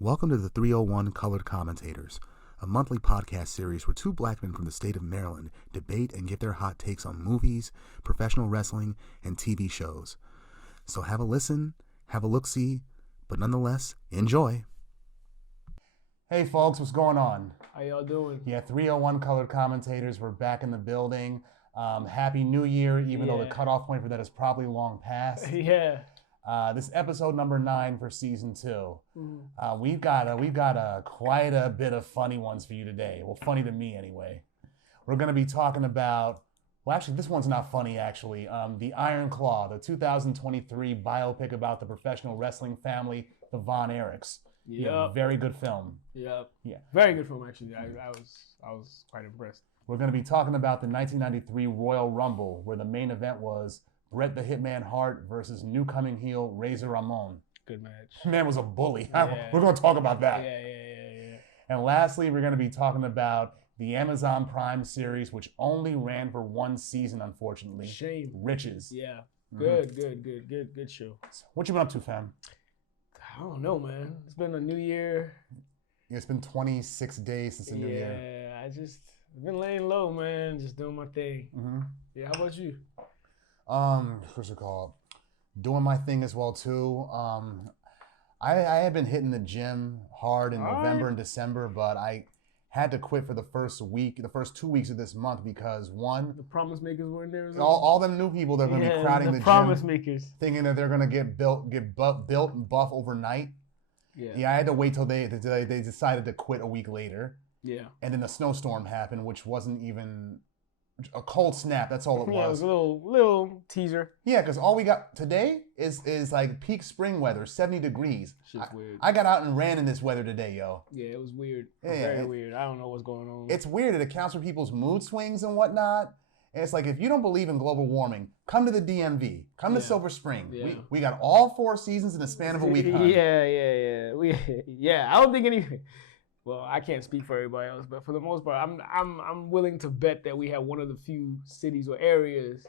Welcome to the 301 Colored Commentators, a monthly podcast series where two black men from the state of Maryland debate and give their hot takes on movies, professional wrestling, and TV shows. So have a listen, have a look-see, but nonetheless, enjoy. Hey folks, what's going on? How y'all doing? Yeah, 301 Colored Commentators, we're back in the building. Happy New Year, even though the cutoff point for that is probably long past. Yeah. This episode number 9 for season 2. We've got quite a bit of funny ones for you today. Well, funny to me anyway. We're going to be talking about, well, actually, this one's not funny, actually. The Iron Claw, the 2023 biopic about the professional wrestling family, the Von Erichs. Yeah, very good film. Yep. Yeah. Very good film, actually. I was quite impressed. We're going to be talking about the 1993 Royal Rumble, where the main event was Bret the Hitman Hart versus new coming heel Razor Ramon. Good match. Man was a bully. Yeah. We're going to talk about that. Yeah. And lastly, we're going to be talking about the Amazon Prime series, which only ran for one season, unfortunately. Shame. Riches. Yeah. Good show. What you been up to, fam? I don't know, man. It's been a new year. It's been 26 days since the new year. Yeah, I've been laying low, man. Just doing my thing. Yeah, how about you? What's it called? Doing my thing as well too. I had been hitting the gym hard in November and December, but I had to quit for the first 2 weeks of this month because one, the promise makers were in there. All them new people that are going to be crowding the promise gym, makers, thinking that they're going to get built and buff overnight. Yeah, I had to wait till they decided to quit a week later. Yeah, and then the snowstorm happened, which wasn't even a cold snap. That's all it was. Yeah, it was a little teaser. Yeah, because all we got today is like peak spring weather, 70 degrees. Shit's weird. I got out and ran in this weather today, yo. Yeah, it was weird. Very weird. I don't know what's going on. It's weird. It accounts for people's mood swings and whatnot. And it's like, if you don't believe in global warming, come to the DMV. Come to Silver Spring. Yeah. We got all 4 seasons in the span of a week. Huh? Yeah. I don't think any. Well, I can't speak for everybody else, but for the most part, I'm willing to bet that we have one of the few cities or areas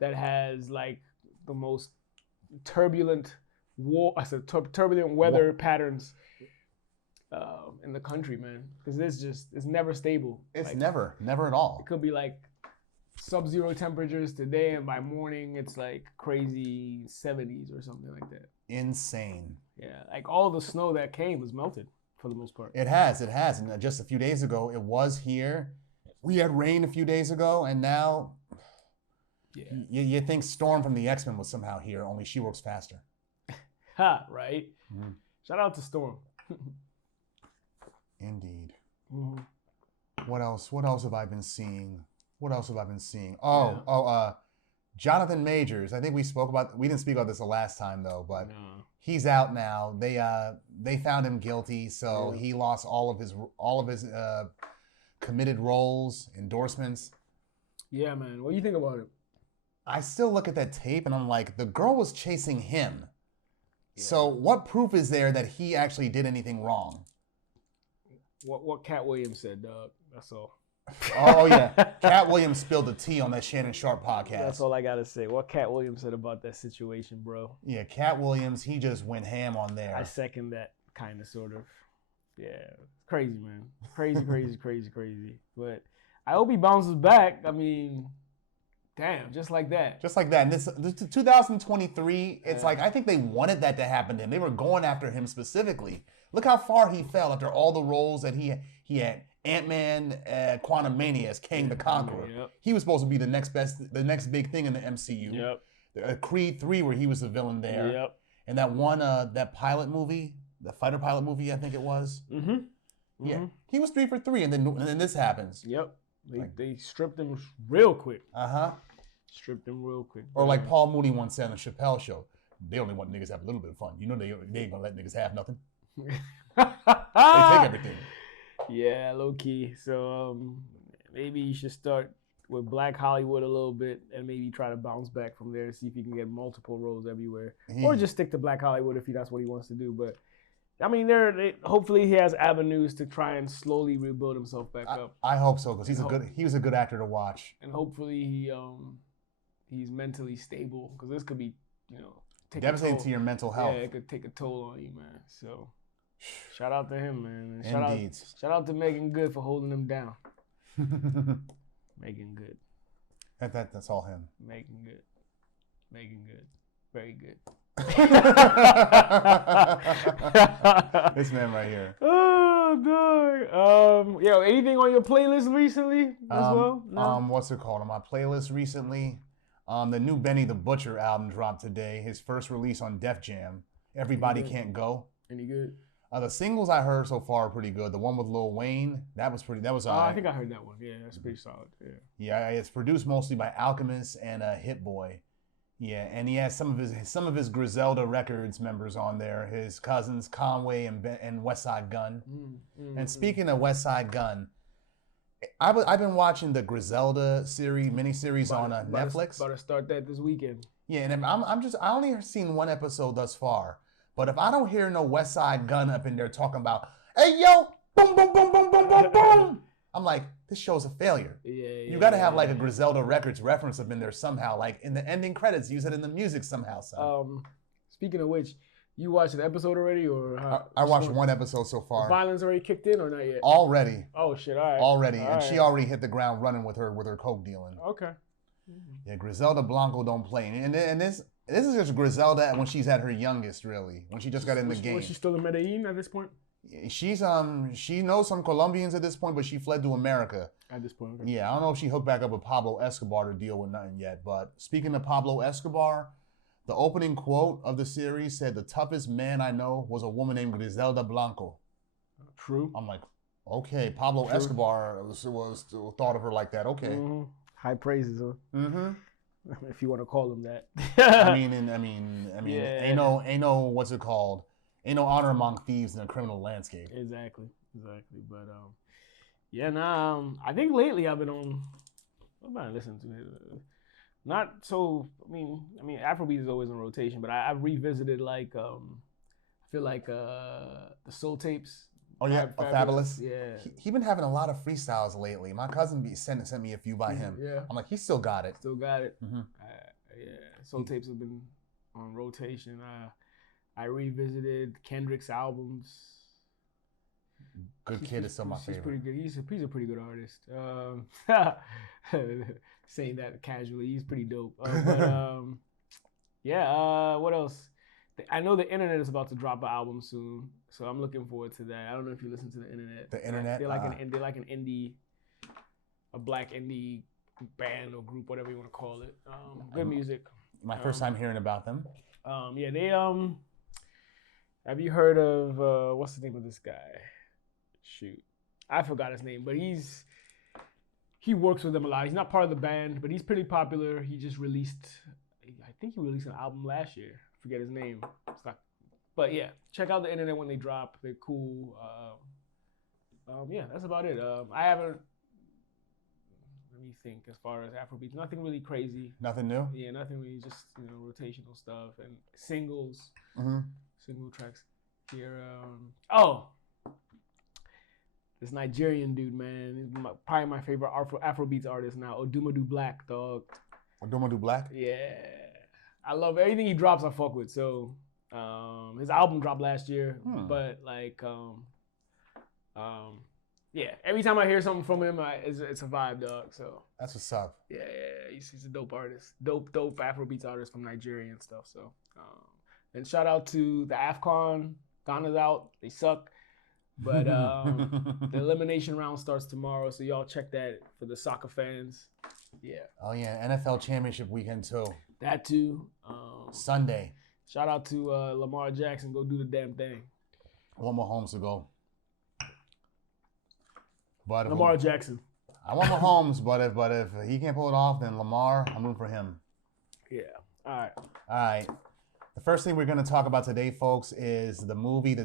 that has like the most turbulent weather patterns in the country, man. Because it's never stable. It's like, never at all. It could be like sub-zero temperatures today, and by morning it's like crazy 70s or something like that. Insane. Yeah, like all the snow that came was melted. For the most part. It has. And just a few days ago, it was here. We had rain a few days ago, and now you think Storm from the X-Men was somehow here, only she works faster. Ha, right? Mm-hmm. Shout out to Storm. Indeed. Mm-hmm. What else have I been seeing? Jonathan Majors. I think we didn't speak about this the last time, though, but... No. He's out now. They found him guilty, so he lost all of his committed roles, endorsements. Yeah, man. What do you think about it? I still look at that tape and I'm like, the girl was chasing him. Yeah. So what proof is there that he actually did anything wrong? What Cat Williams said, dog. That's all. Oh, yeah. Cat Williams spilled the tea on that Shannon Sharp podcast. That's all I got to say. What Cat Williams said about that situation, bro. Yeah, Cat Williams, he just went ham on there. I second that kind of, sort of. Yeah. Crazy, man. Crazy. But I hope he bounces back. I mean, damn, just like that. And this 2023, it's like, I think they wanted that to happen to him. They were going after him specifically. Look how far he fell after all the roles that he had. Ant-Man, Quantumania as Kang the Conqueror. Yep. He was supposed to be the next big thing in the MCU. Yep. Creed 3, where he was the villain there. Yep. And that one, that pilot movie, the fighter pilot movie, I think it was. Mm-hmm. Yeah. He was 3 for 3, and then this happens. Yep. They stripped him real quick. Stripped him real quick. Or like Paul Mooney once said on the Chappelle Show, they only want niggas to have a little bit of fun. You know they ain't gonna let niggas have nothing. They take everything. Yeah, low key. So maybe you should start with Black Hollywood a little bit and maybe try to bounce back from there, see if you can get multiple roles everywhere. Or just stick to Black Hollywood if that's what he wants to do. But I mean, hopefully he has avenues to try and slowly rebuild himself back up. I hope so, because he was a good actor to watch. And hopefully he's mentally stable, because this could be, devastating to your mental health. Yeah, it could take a toll on you, man. So Shout out to him, man. Indeed. Shout out to Megan Good for holding him down. Megan Good. That's all him. Megan Good. Very good. This man right here. Oh, dog. Yo, anything on your playlist recently as well? No? What's it called? On my playlist recently, the new Benny the Butcher album dropped today. His first release on Def Jam. Everybody Can't Go. Any good? The singles I heard so far are pretty good. The one with Lil Wayne, that was pretty. That was. I think I heard that one. Yeah, that's pretty solid. Yeah. Yeah, it's produced mostly by Alchemist and Hit Boy. Yeah, and he has some of his Griselda Records members on there. His cousins Conway and Westside Gun. And speaking of Westside Gun, I've been watching the Griselda miniseries on Netflix. About to start that this weekend. Yeah, and I only seen one episode thus far. But if I don't hear no Westside Gun up in there talking about, hey yo, boom boom boom boom boom boom boom, I'm like, this show's a failure. You got to have like a Griselda Records reference up in there somehow, like in the ending credits, use it in the music somehow. Speaking of which, you watched an episode already, or I watched one episode so far. The violence already kicked in, or not yet? Already. Oh shit! All right. Already, and she already hit the ground running with her coke dealing. Okay. Yeah, Griselda Blanco don't play, and this is just Griselda when she's at her youngest, really, when she just got in the game. Was she still in Medellin at this point? She's she knows some Colombians at this point, but she fled to America. At this point, okay. Yeah, I don't know if she hooked back up with Pablo Escobar to deal with nothing yet. But speaking of Pablo Escobar, the opening quote of the series said, "The toughest man I know was a woman named Griselda Blanco." True. I'm like, okay, Pablo Escobar was thought of her like that. Okay. Mm-hmm. High praises, huh? If you want to call him that. I mean, yeah. ain't no what's it called? Ain't no honor among thieves in the criminal landscape. Exactly. But yeah, nah. I think lately I've been on. What am I listening to? Not so. I mean, Afrobeat is always in rotation, but I've revisited like I feel like the soul tapes. Oh yeah, Fabulous. Yeah, he been having a lot of freestyles lately. My cousin sent me a few by him. Yeah, I'm like, he still got it. Mm-hmm. Yeah, soul tapes have been on rotation. I revisited Kendrick's albums. Good Kid is still my favorite. He's pretty good. He's a pretty good artist. Saying that casually, he's pretty dope. Yeah. What else? I know the Internet is about to drop an album soon, so I'm looking forward to that. I don't know if you listen to the Internet. The Internet. They're like an indie, a black indie band or group, whatever you want to call it. Good music. My first time hearing about them. Yeah, they Have you heard of what's the name of this guy? Shoot, I forgot his name, but he works with them a lot. He's not part of the band, but he's pretty popular. He just released, I think he released an album last year. Forget his name. But yeah, check out the Internet when they drop. They're cool. Yeah, that's about it. I haven't. Let me think. As far as Afrobeats, nothing really crazy. Nothing new. Yeah, nothing really. Just rotational stuff and singles. Single tracks here. This Nigerian dude, man, he's probably my favorite Afrobeats artist now. Odumadu Black, dog. Odumadu Black. Yeah. I love everything he drops. I fuck with. So, his album dropped last year, but like, yeah. Every time I hear something from him, it's a vibe, dog. So that's what's up. Yeah. He's a dope artist, dope Afrobeats artist from Nigeria and stuff. So, and shout out to the AFCON. Ghana's out. They suck, but the elimination round starts tomorrow. So y'all check that for the soccer fans. Yeah. Oh yeah, NFL championship weekend too. That too. Sunday. Shout out to Lamar Jackson. Go do the damn thing. I want Mahomes to go. But Lamar Jackson. I want Mahomes, but if he can't pull it off, then Lamar, I'm rooting for him. Yeah. All right. The first thing we're going to talk about today, folks, is the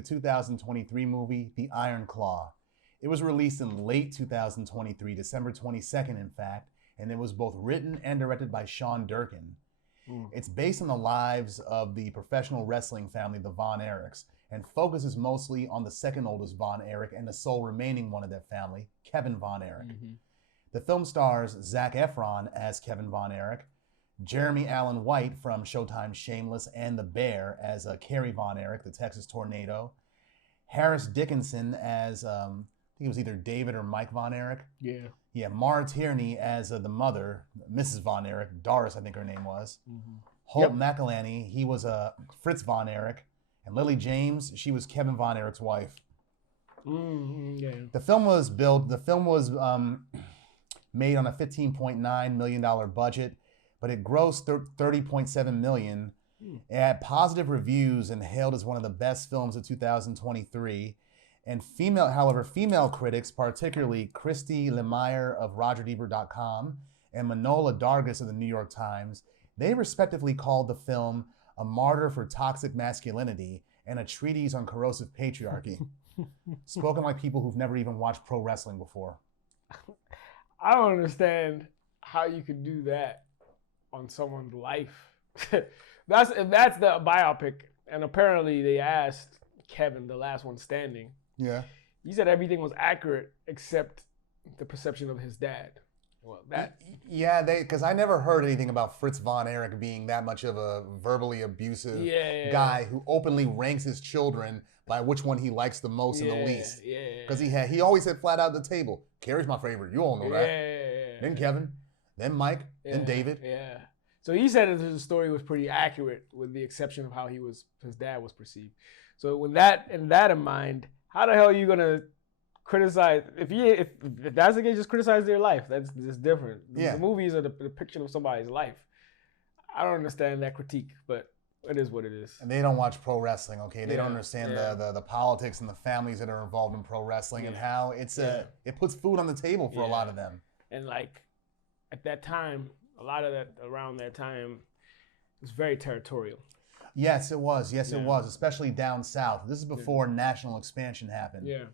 2023 movie, The Iron Claw. It was released in late 2023, December 22nd, in fact, and it was both written and directed by Shawn Durkin. It's based on the lives of the professional wrestling family, the Von Erichs, and focuses mostly on the second oldest Von Erich and the sole remaining one of that family, Kevin Von Erich. The film stars Zac Efron as Kevin Von Erich, Jeremy Allen White from Showtime's Shameless and The Bear as Kerry Von Erich, the Texas Tornado, Harris Dickinson as I think it was either David or Mike Von Erich. Yeah. Yeah, Mara Tierney as the mother, Mrs. Von Erich. Doris, I think her name was. Mm-hmm. Holt McElhenney, he was Fritz Von Erich. And Lily James, she was Kevin Von Erich's wife. Yeah. The film was made on a $15.9 million budget, but it grossed $30.7 million. It had positive reviews and hailed as one of the best films of 2023. And female critics, particularly Christy Lemire of RogerEbert.com and Manola Dargis of the New York Times, they respectively called the film a martyr for toxic masculinity and a treatise on corrosive patriarchy. Spoken like people who've never even watched pro wrestling before. I don't understand how you could do that on someone's life. That's the biopic, and apparently they asked Kevin, the last one standing. Yeah. He said everything was accurate except the perception of his dad. Well, because I never heard anything about Fritz Von Erich being that much of a verbally abusive guy who openly ranks his children by which one he likes the most and the least. Because he always said flat out at the table, Kerry's my favorite. You all know that. Then Kevin, then Mike, then David. Yeah. So he said that his story was pretty accurate, with the exception of how his dad was perceived. So with that in mind, how the hell are you gonna criticize if that's the case? Just criticize their life. That's different. The movies are the depiction of somebody's life. I don't understand that critique, but it is what it is. And they don't watch pro wrestling, okay? They don't understand the politics and the families that are involved in pro wrestling and how it puts food on the table for a lot of them. And like at that time, a lot of that around that time was very territorial. Yes, it was. Yes, it was, especially down south. This is before national expansion happened. Yeah.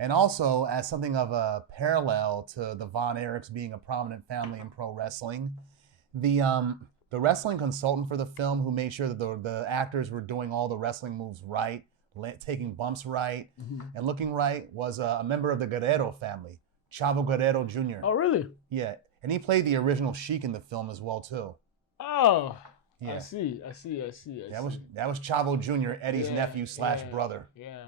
And also, as something of a parallel to the Von Erichs being a prominent family in pro wrestling, the wrestling consultant for the film who made sure that the actors were doing all the wrestling moves right, taking bumps right, and looking right was a member of the Guerrero family, Chavo Guerrero Jr. Oh, really? Yeah. And he played the original Sheik in the film as well, too. Oh. Yeah. I see. That was Chavo Jr., Eddie's nephew / brother. Yeah.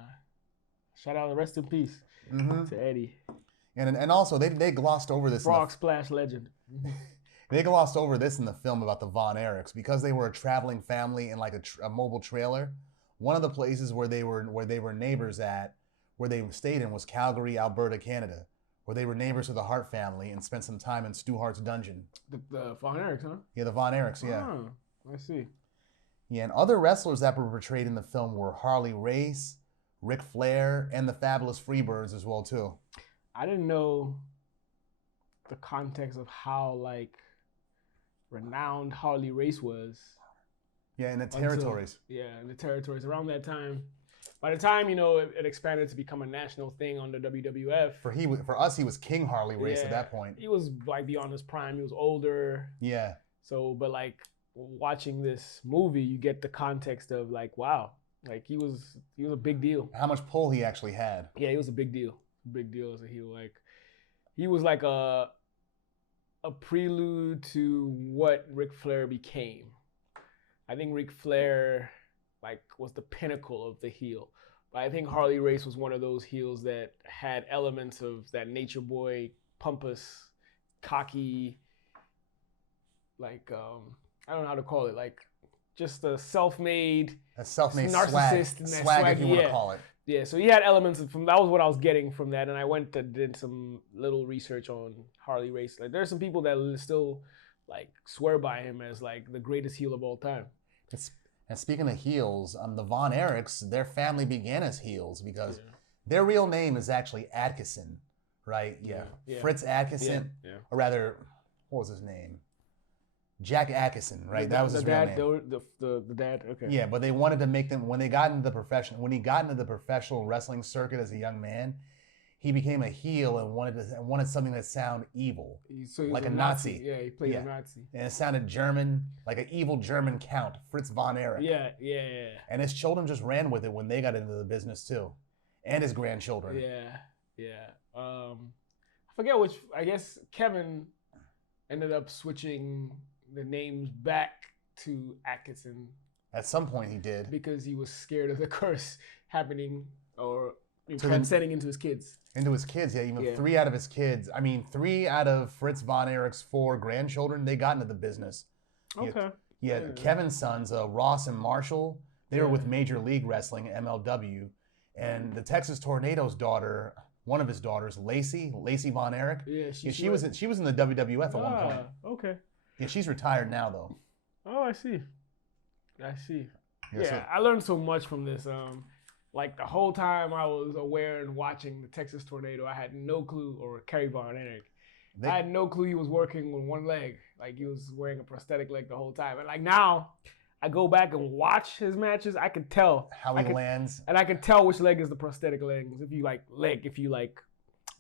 Shout out, rest in peace to Eddie. And also they glossed over this. Frog Splash legend. They glossed over this in the film about the Von Erichs because they were a traveling family in like a mobile trailer. One of the places where they were neighbors at, where they stayed in, was Calgary, Alberta, Canada, where they were neighbors of the Hart family and spent some time in Stu Hart's dungeon. The Von Erichs, huh? Yeah, the Von Erichs. Yeah. Oh. I see. Yeah, and other wrestlers that were portrayed in the film were Harley Race, Ric Flair, and the Fabulous Freebirds as well too. I didn't know the context of how renowned Harley Race was. Yeah, in the territories. In the territories around that time. By the time it expanded to become a national thing on the WWF. For us, he was King Harley Race at that point. He was beyond his prime. He was older. Yeah. So, but watching this movie, you get the context of wow, he was a big deal. How much pull he actually had. Yeah, he was a big deal. Big deal as a heel. He was like a prelude to what Ric Flair became. I think Ric Flair was the pinnacle of the heel. But I think Harley Race was one of those heels that had elements of that nature boy, pompous, cocky, I don't know how to call it, just a self-made narcissist swag if you want to call it. Yeah, so he had elements that was what I was getting from that, and I went and did some little research on Harley Race. There's some people that still swear by him as the greatest heel of all time. And speaking of heels, the Von Erichs, their family began as heels because their real name is actually Atkinson, right? Yeah. Fritz Atkinson, or rather, what was his name? Jack Atkinson, right? That was his real name. The dad, okay. Yeah, but they wanted to make them when he got into the professional wrestling circuit as a young man, he became a heel and wanted something that sounded evil, so like a Nazi. Yeah, he played a Nazi. And it sounded German, like an evil German count, Fritz Von Erich. Yeah. And his children just ran with it when they got into the business too, and his grandchildren. Yeah. I forget which. I guess Kevin ended up switching the names back to Atkinson. At some point he did. Because he was scared of the curse happening Or transcending into his kids. Into his kids, yeah. Even 3 out of his kids. I mean, 3 out of Fritz von Erich's 4 grandchildren, they got into the business. Okay. Yeah, Kevin's sons, Ross and Marshall, they were with Major League Wrestling, MLW. And the Texas Tornado's daughter, one of his daughters, Lacey von Erich. Yeah, she was in the WWF at one point. Okay. Yeah, she's retired now though. Oh, I see. Yeah, I learned so much from this. Like the whole time I was aware and watching the Texas Tornado, I had no clue, or Kerry von Erich. I had no clue he was working with one leg. Like he was wearing a prosthetic leg the whole time. And like now, I go back and watch his matches. I can tell how he lands, and I can tell which leg is the prosthetic leg. If you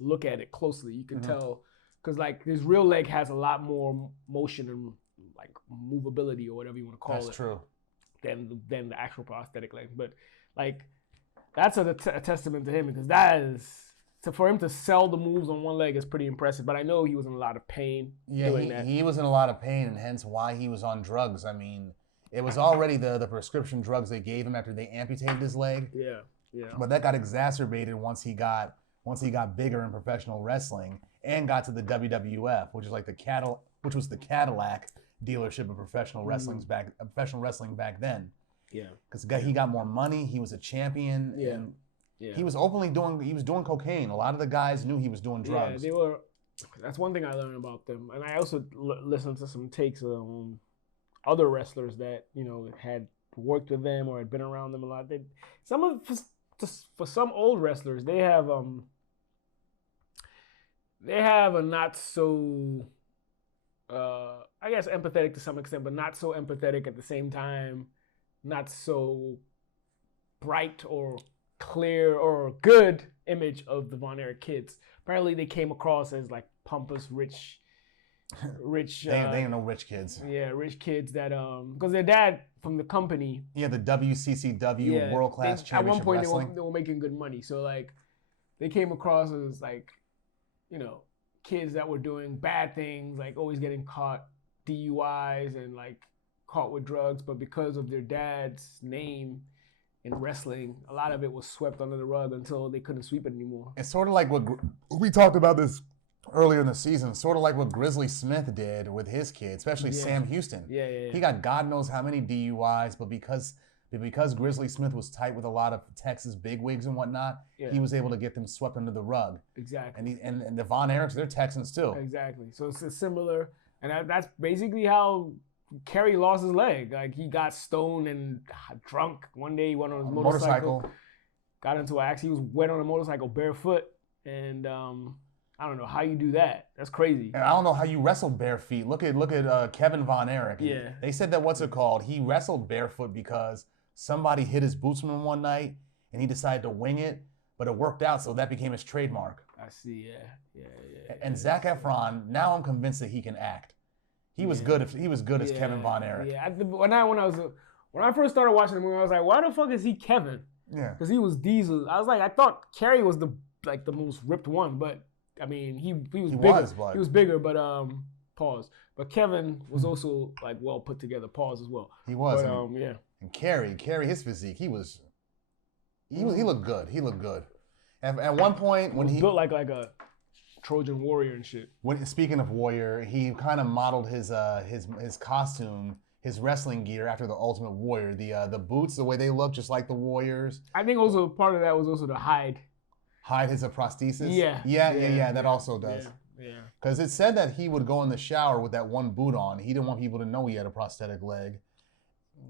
look at it closely, you can tell, because like his real leg has a lot more motion and like movability or whatever you want to call it. That's true. Than the actual prosthetic leg. But like that's a testament to him, because that is. So for him to sell the moves on one leg is pretty impressive, but I know he was in a lot of pain doing that. He was in a lot of pain, and hence why he was on drugs. I mean, it was already the prescription drugs they gave him after they amputated his leg. Yeah. But that got exacerbated once he got bigger in professional wrestling and got to the WWF, which was the Cadillac dealership of professional wrestling back then. Yeah. Because he got more money. He was a champion. Yeah. And he was openly doing cocaine. A lot of the guys knew he was doing drugs. Yeah, that's one thing I learned about them. And I also listened to some takes of other wrestlers that, had worked with them or had been around them a lot. For some old wrestlers, they have a not so, I guess, empathetic to some extent, but not so empathetic at the same time, not so bright or clear or good image of the Von Erich kids. Apparently they came across as like pompous, rich they ain't no rich kids. Yeah, rich kids that because their dad from the company, the WCCW World Class Championship at one point Wrestling. they were making good money, so like they came across as like kids that were doing bad things, like always getting caught DUIs and like caught with drugs, but because of their dad's name in wrestling, a lot of it was swept under the rug until they couldn't sweep it anymore. It's sort of like what we talked about this earlier in the season, sort of like what Grizzly Smith did with his kid, especially Sam Houston. Yeah. He got God knows how many DUIs, but because Grizzly Smith was tight with a lot of Texas bigwigs and whatnot, he was able to get them swept under the rug. Exactly. And the Von Erichs, they're Texans too. Exactly. So it's similar, and that's basically how Kerry lost his leg. Like he got stoned and drunk one day. He went on his motorcycle, got into an accident. He went on a motorcycle barefoot, and I don't know how you do that. That's crazy. And I don't know how you wrestle bare feet. Look at Kevin Von Erich. Yeah. They said that he wrestled barefoot because somebody hit his boots from him one night, and he decided to wing it, but it worked out, so that became his trademark. I see. Yeah. And Zac Efron, now I'm convinced that he can act. He was good. He was good as Kevin Von Erich. Yeah. When I first started watching the movie, I was like, why the fuck is he Kevin? Yeah. Because he was Diesel. I was like, I thought Kerry was the most ripped one, but I mean, he was bigger. He was bigger, but pause. But Kevin was also like well put together. Pause as well. He was. But, yeah. And Kerry, his physique, he looked good. He looked good. At one point when he built like a Trojan warrior and shit. Speaking of warrior, he kind of modeled his costume, his wrestling gear after the Ultimate Warrior. The boots, the way they look, just like the Warriors. I think also part of that was also the hide. Hide his prosthesis? Yeah. That also does. Yeah. Because it said that he would go in the shower with that one boot on. He didn't want people to know he had a prosthetic leg.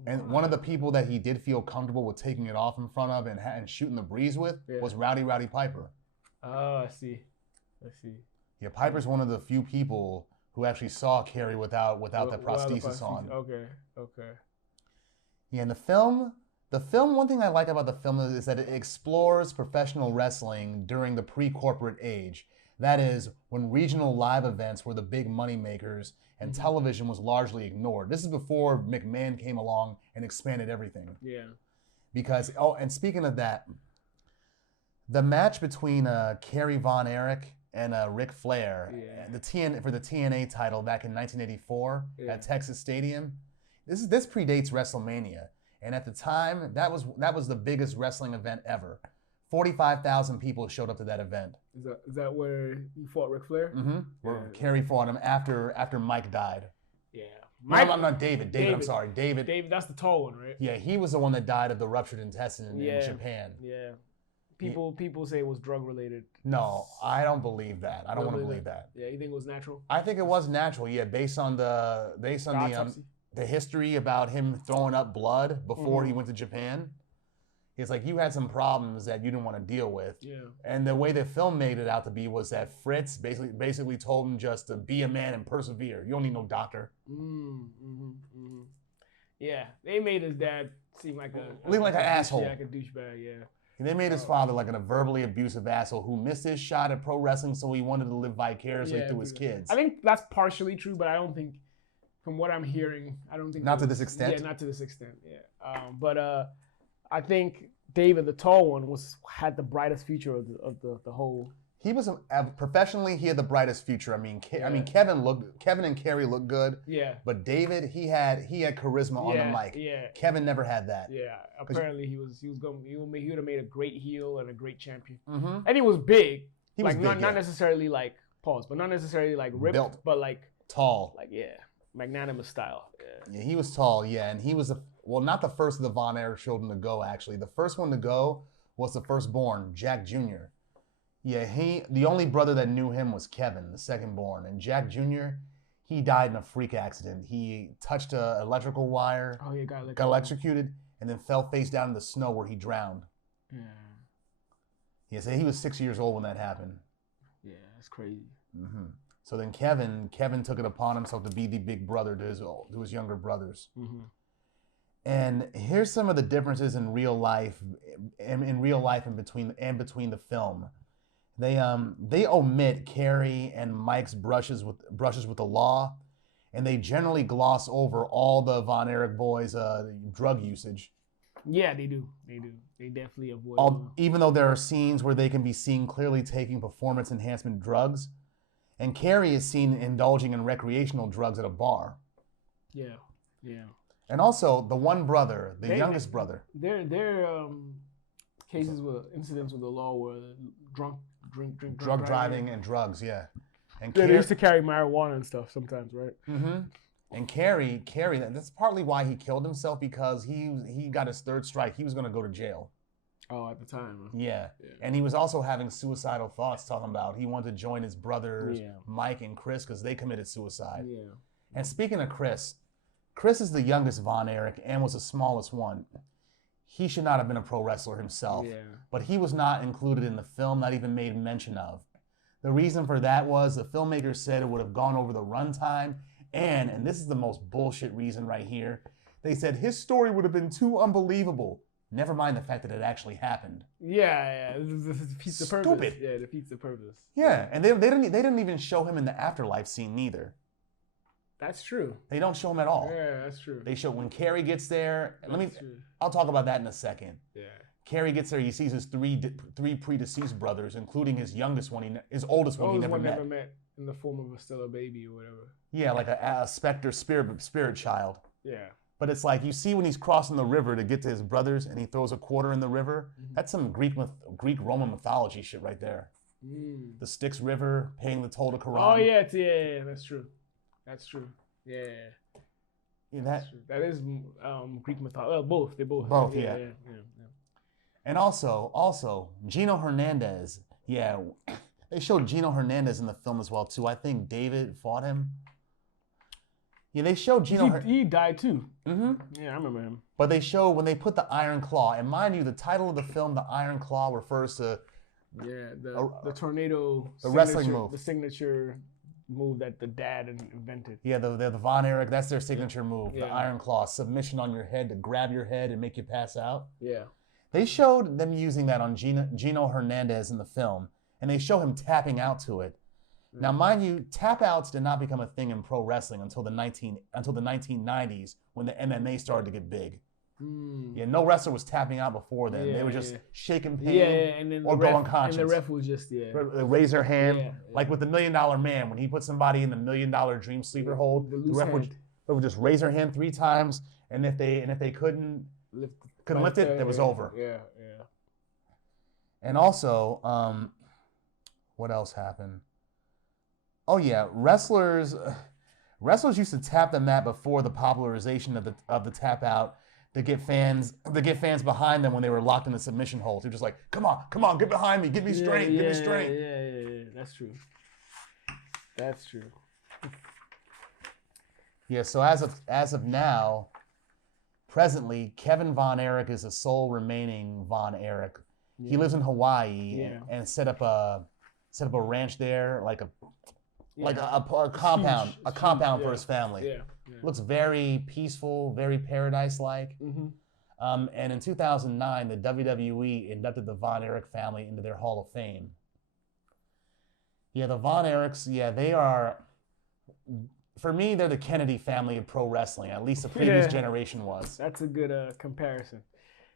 And one of the people that he did feel comfortable with taking it off in front of and shooting the breeze with was Rowdy Piper. Oh, I see. Yeah, Piper's one of the few people who actually saw Kerry without that prosthesis on. Okay. Yeah, and the film, one thing I like about the film is that it explores professional wrestling during the pre-corporate age. That is, when regional live events were the big money makers and television was largely ignored. This is before McMahon came along and expanded everything. Yeah. Because, and speaking of that, the match between Kerry Von Erich and Ric Flair, for the TNA title back in 1984 at Texas Stadium, this predates WrestleMania. And at the time, that was the biggest wrestling event ever. 45,000 people showed up to that event. Is that where he fought Ric Flair? Mm-hmm. Where Kerry fought him after Mike died. Yeah. Mike, no, I'm not David. I'm sorry, David. David, that's the tall one, right? Yeah, he was the one that died of the ruptured intestine in Japan. Yeah. People say it was drug related. No, I don't believe that. I don't want to believe that. Yeah, you think it was natural? I think it was natural. Yeah, based on the history about him throwing up blood before he went to Japan. It's like you had some problems that you didn't want to deal with. Yeah. And the way the film made it out to be was that Fritz basically told him just to be a man and persevere. You don't need no doctor. Yeah, they made his dad seem like an asshole. Yeah, like a douchebag. Yeah. And they made his father like a verbally abusive asshole who missed his shot at pro wrestling, so he wanted to live vicariously through his kids. I think that's partially true, but I don't think, from what I'm hearing, I don't think. Not to this extent. Yeah, not to this extent. Yeah. But I think David, the tall one, had the brightest future of the whole. He was professionally. He had the brightest future. I mean, Kevin and Kerry looked good. Yeah. But David, he had charisma on the mic. Yeah. Kevin never had that. Yeah. Apparently, he would have made a great heel and a great champion. Mm-hmm. And he was big. He was big, not necessarily like but not necessarily like ripped, built, but like tall. Like magnanimous style. Yeah, he was tall. Yeah, and he was not the first of the Von Erich children to go. Actually, the first one to go was the firstborn, Jack Jr. Yeah, the only brother that knew him was Kevin, the second born, and Jack Jr. He died in a freak accident. He touched an electrical wire. Oh, yeah, got electrocuted, and then fell face down in the snow where he drowned. Yeah. Yeah, so he was 6 years old when that happened. Yeah, that's crazy. Mm-hmm. So then Kevin took it upon himself to be the big brother to his younger brothers. Mm-hmm. And here's some of the differences in real life, and between the film. They omit Kerry and Mike's brushes with the law, and they generally gloss over all the Von Erich boys' drug usage. Yeah, they do. They definitely avoid. Even though there are scenes where they can be seen clearly taking performance enhancement drugs, and Kerry is seen indulging in recreational drugs at a bar. Yeah. And also the one brother, the youngest brother. Their cases with incidents with the law were drunk driving and drugs, yeah. And they used to carry marijuana and stuff sometimes, right? Mm-hmm. And Kerry, that's partly why he killed himself, because he got his third strike. He was going to go to jail. Oh, at the time. Huh? Yeah. And he was also having suicidal thoughts, talking about he wanted to join his brothers, Mike and Chris, because they committed suicide. Yeah. And speaking of Chris is the youngest Von Erich and was the smallest one. He should not have been a pro wrestler himself, but he was not included in the film, not even made mention of. The reason for that was the filmmakers said it would have gone over the runtime, and this is the most bullshit reason right here, they said his story would have been too unbelievable. Never mind the fact that it actually happened. Yeah, it defeats the purpose. Stupid. Yeah, it defeats the purpose. Yeah, and they didn't even show him in the afterlife scene neither. That's true. They don't show him at all. Yeah, that's true. They show when Kerry gets there. I'll talk about that in a second. Yeah. Kerry gets there. He sees his three predeceased brothers, including his youngest one, his oldest one he never met. In the form of still a baby or whatever. Yeah, like a specter spirit child. Yeah. But it's like you see when he's crossing the river to get to his brothers, and he throws a quarter in the river. Mm-hmm. That's some Greek Roman mythology shit right there. Mm. The Styx River, paying the toll to Quran. Oh yeah, that's true. That's true. Yeah. That's true. That is Greek mythology. Both. They both. Both. Yeah. And also Gino Hernandez. Yeah, they showed Gino Hernandez in the film as well too. I think David fought him. Yeah, they showed Gino. He died too. Mm-hmm. Yeah, I remember him. But they show when they put the Iron Claw, and mind you, the title of the film, the Iron Claw, refers to the tornado. The wrestling move. The signature move that the dad invented. Yeah, the Von Erich, that's their signature move. Yeah. The Iron Claw, submission on your head to grab your head and make you pass out. Yeah. They showed them using that on Gino Hernandez in the film, and they show him tapping out to it. Mm. Now, mind you, tap outs did not become a thing in pro wrestling until the 1990s when the MMA started to get big. Mm. Yeah, no wrestler was tapping out before then. They were just shaking pain and then or go unconscious. And the ref was just raise their hand, like with the $1 Million Man when he put somebody in the $1 Million Dream Sleeper hold. The ref would just raise their hand 3 times, and if they couldn't lift it, it was over. Yeah. And also, what else happened? Oh yeah, wrestlers used to tap the mat before the popularization of the tap out to get fans behind them when they were locked in the submission hold. They're just like, come on, get behind me, get me straight, get me straight. Yeah. That's true. That's true. Yeah. So as of now, presently, Kevin Von Erich is the sole remaining Von Erich. Yeah. He lives in Hawaii and set up a ranch there, like a compound, for his family. Yeah. Looks very peaceful, very paradise-like. Mm-hmm. And in 2009, the WWE inducted the Von Erich family into their Hall of Fame. Yeah, the Von Erichs, they are, for me, they're the Kennedy family of pro wrestling. At least the previous generation was. That's a good comparison.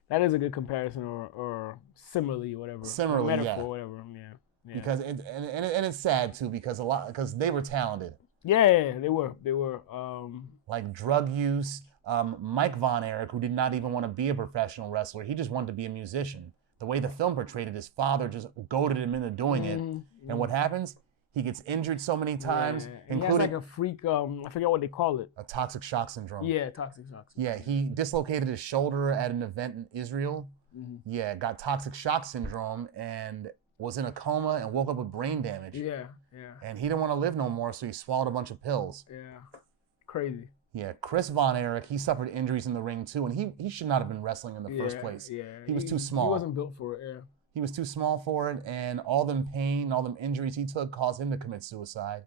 That is a good comparison, or similarly, whatever. Similarly, metaphor, whatever. Yeah. Because it's sad too because they were talented. Yeah, they were. Like drug use. Mike Von Erich, who did not even want to be a professional wrestler, he just wanted to be a musician. The way the film portrayed it, his father just goaded him into doing it. And what happens? He gets injured so many times, including he has like a freak. I forget what they call it. A toxic shock syndrome. Yeah, toxic shock syndrome. Yeah, he dislocated his shoulder at an event in Israel. Mm-hmm. Yeah, got toxic shock syndrome and was in a coma and woke up with brain damage. Yeah. And he didn't want to live no more, so he swallowed a bunch of pills. Yeah, crazy. Yeah, Chris Von Erich, he suffered injuries in the ring too, and he should not have been wrestling in the first place. Yeah, he was too small. He wasn't built for it. Yeah. He was too small for it, and all them pain, all them injuries he took caused him to commit suicide.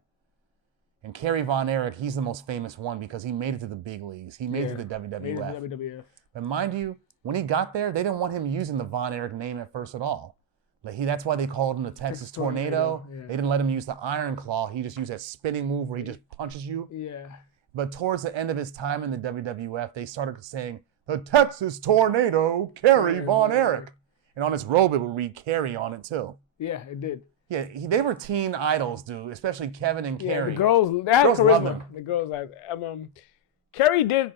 And Kerry Von Erich, he's the most famous one because he made it to the big leagues. He made it to the WWF. Made it to the WWF. But mind you, when he got there, they didn't want him using the Von Erich name at first at all. That's why they called him the Texas Tornado. Yeah. They didn't let him use the Iron Claw. He just used that spinning move where he just punches you. Yeah. But towards the end of his time in the WWF, they started saying, the Texas Tornado, Kerry Von Erich. And on his robe, it would read Kerry on it too. Yeah, it did. Yeah, they were teen idols, dude, especially Kevin and Kerry. The girls, they had charisma. The girls, Kerry did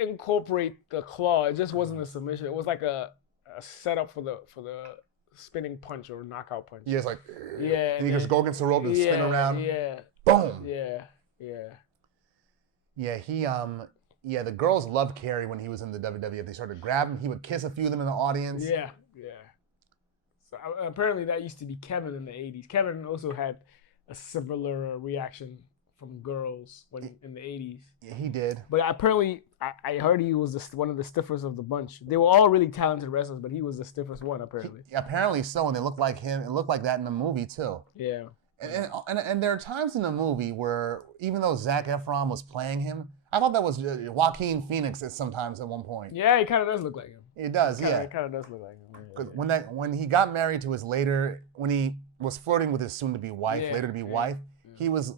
incorporate the claw. It just wasn't a submission. It was like a setup for the spinning punch or knockout punch. Yeah, it's like, yeah, and you just go against the rope and spin around. Yeah. Boom. Yeah. Yeah, the girls loved Kerry when he was in the WWF. They started to grab him. He would kiss a few of them in the audience. Yeah. So apparently that used to be Kevin in the 80s. Kevin also had a similar reaction from girls in the 80s. Yeah, he did. But apparently, I heard he was one of the stiffest of the bunch. They were all really talented wrestlers, but he was the stiffest one, apparently. Apparently so, and they looked like him. It looked like that in the movie, too. Yeah. And there are times in the movie where, even though Zac Efron was playing him, I thought that was Joaquin Phoenix at one point. Yeah, he kind of does look like him. It does, yeah. It kind of does look like him. Because when he got married to when he was flirting with his soon-to-be wife, wife, he was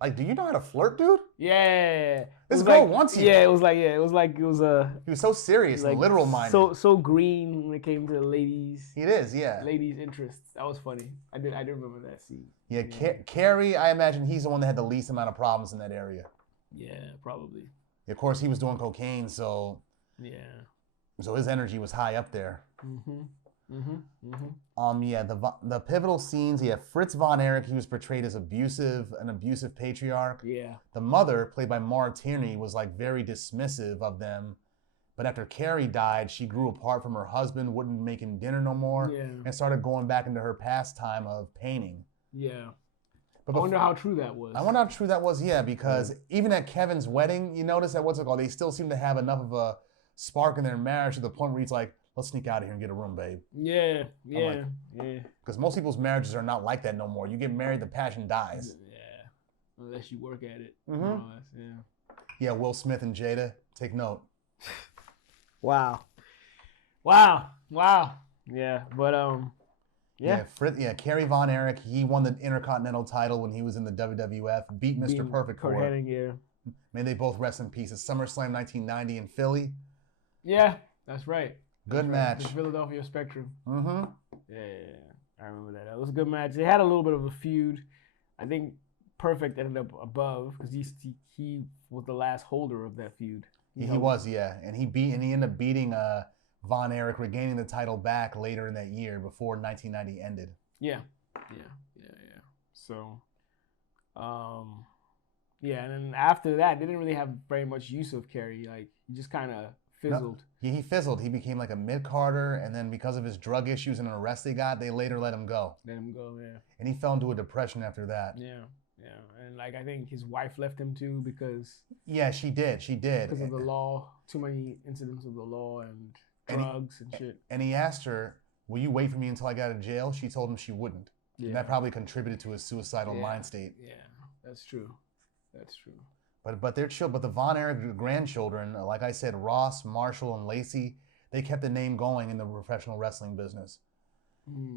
like, "Do you know how to flirt, dude?" Yeah. This girl wants you. Yeah, it was He was so serious, and literal minded. So green when it came to the ladies. It is, yeah. Ladies' interests. That was funny. I did remember that scene. Yeah, Kerry, I imagine he's the one that had the least amount of problems in that area. Yeah, probably. Of course, he was doing cocaine, so yeah. So his energy was high up there. Yeah, the pivotal scenes. Yeah, Fritz Von Erich, he was portrayed as an abusive patriarch. Yeah. The mother, played by Maura Tierney, was like very dismissive of them. But after Kerry died, she grew apart from her husband, wouldn't make him dinner no more, and started going back into her pastime of painting. Yeah. But I wonder how true that was. Yeah, because even at Kevin's wedding, you notice that they still seem to have enough of a spark in their marriage to the point where he's like, let's sneak out of here and get a room, babe. Yeah. Because most people's marriages are not like that no more. You get married, the passion dies. Yeah. Unless you work at it. Yeah, Will Smith and Jada, take note. Wow. Yeah, but Kerry Von Erich, he won the Intercontinental title when he was in the WWF, beat Mr. Perfect for it. Yeah. May they both rest in peace. It's SummerSlam 1990 in Philly. Yeah, that's right. Good match. The Philadelphia Spectrum. Yeah. I remember that. It was a good match. They had a little bit of a feud. I think Perfect ended up above because he was the last holder of that feud. He was, yeah. And he ended up beating Von Erich regaining the title back later in that year before 1990 ended. Yeah. So, yeah, and then after that, they didn't really have very much use of Kerry. Like, he just kind of fizzled. No, he fizzled. He became like a mid-carder, and then because of his drug issues and an arrest he got, they later let him go. Let him go, yeah. And he fell into a depression after that. Yeah. And, like, I think his wife left him, too, because... Yeah, she did. Because of the law. Too many incidents of the law and drugs and shit. And he asked her, will you wait for me until I got out of jail? She told him she wouldn't. Yeah. And that probably contributed to his suicidal mind state. Yeah, that's true. But the Von Erich grandchildren, like I said, Ross, Marshall, and Lacey, they kept the name going in the professional wrestling business.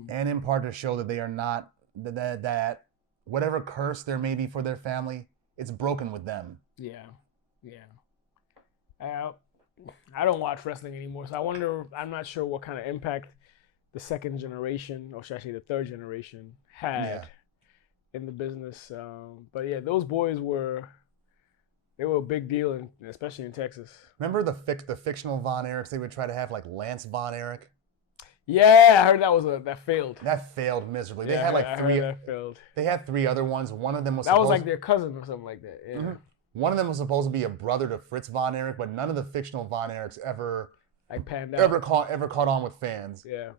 And in part to show that they are not, that whatever curse there may be for their family, it's broken with them. Yeah. I don't watch wrestling anymore, so I'm not sure what kind of impact the second generation, or should I say the third generation, had in the business. But yeah, those boys were a big deal, especially in Texas. Remember the fictional Von Erichs they would try to have, like Lance Von Erich? Yeah, I heard that failed. That failed miserably. Yeah, they had like three. That failed. They had three other ones. One of them was like their cousin or something like that. Yeah. Mm-hmm. One of them was supposed to be a brother to Fritz Von Erich, but none of the fictional Von Erichs ever panned out. Ever caught on with fans. Yeah.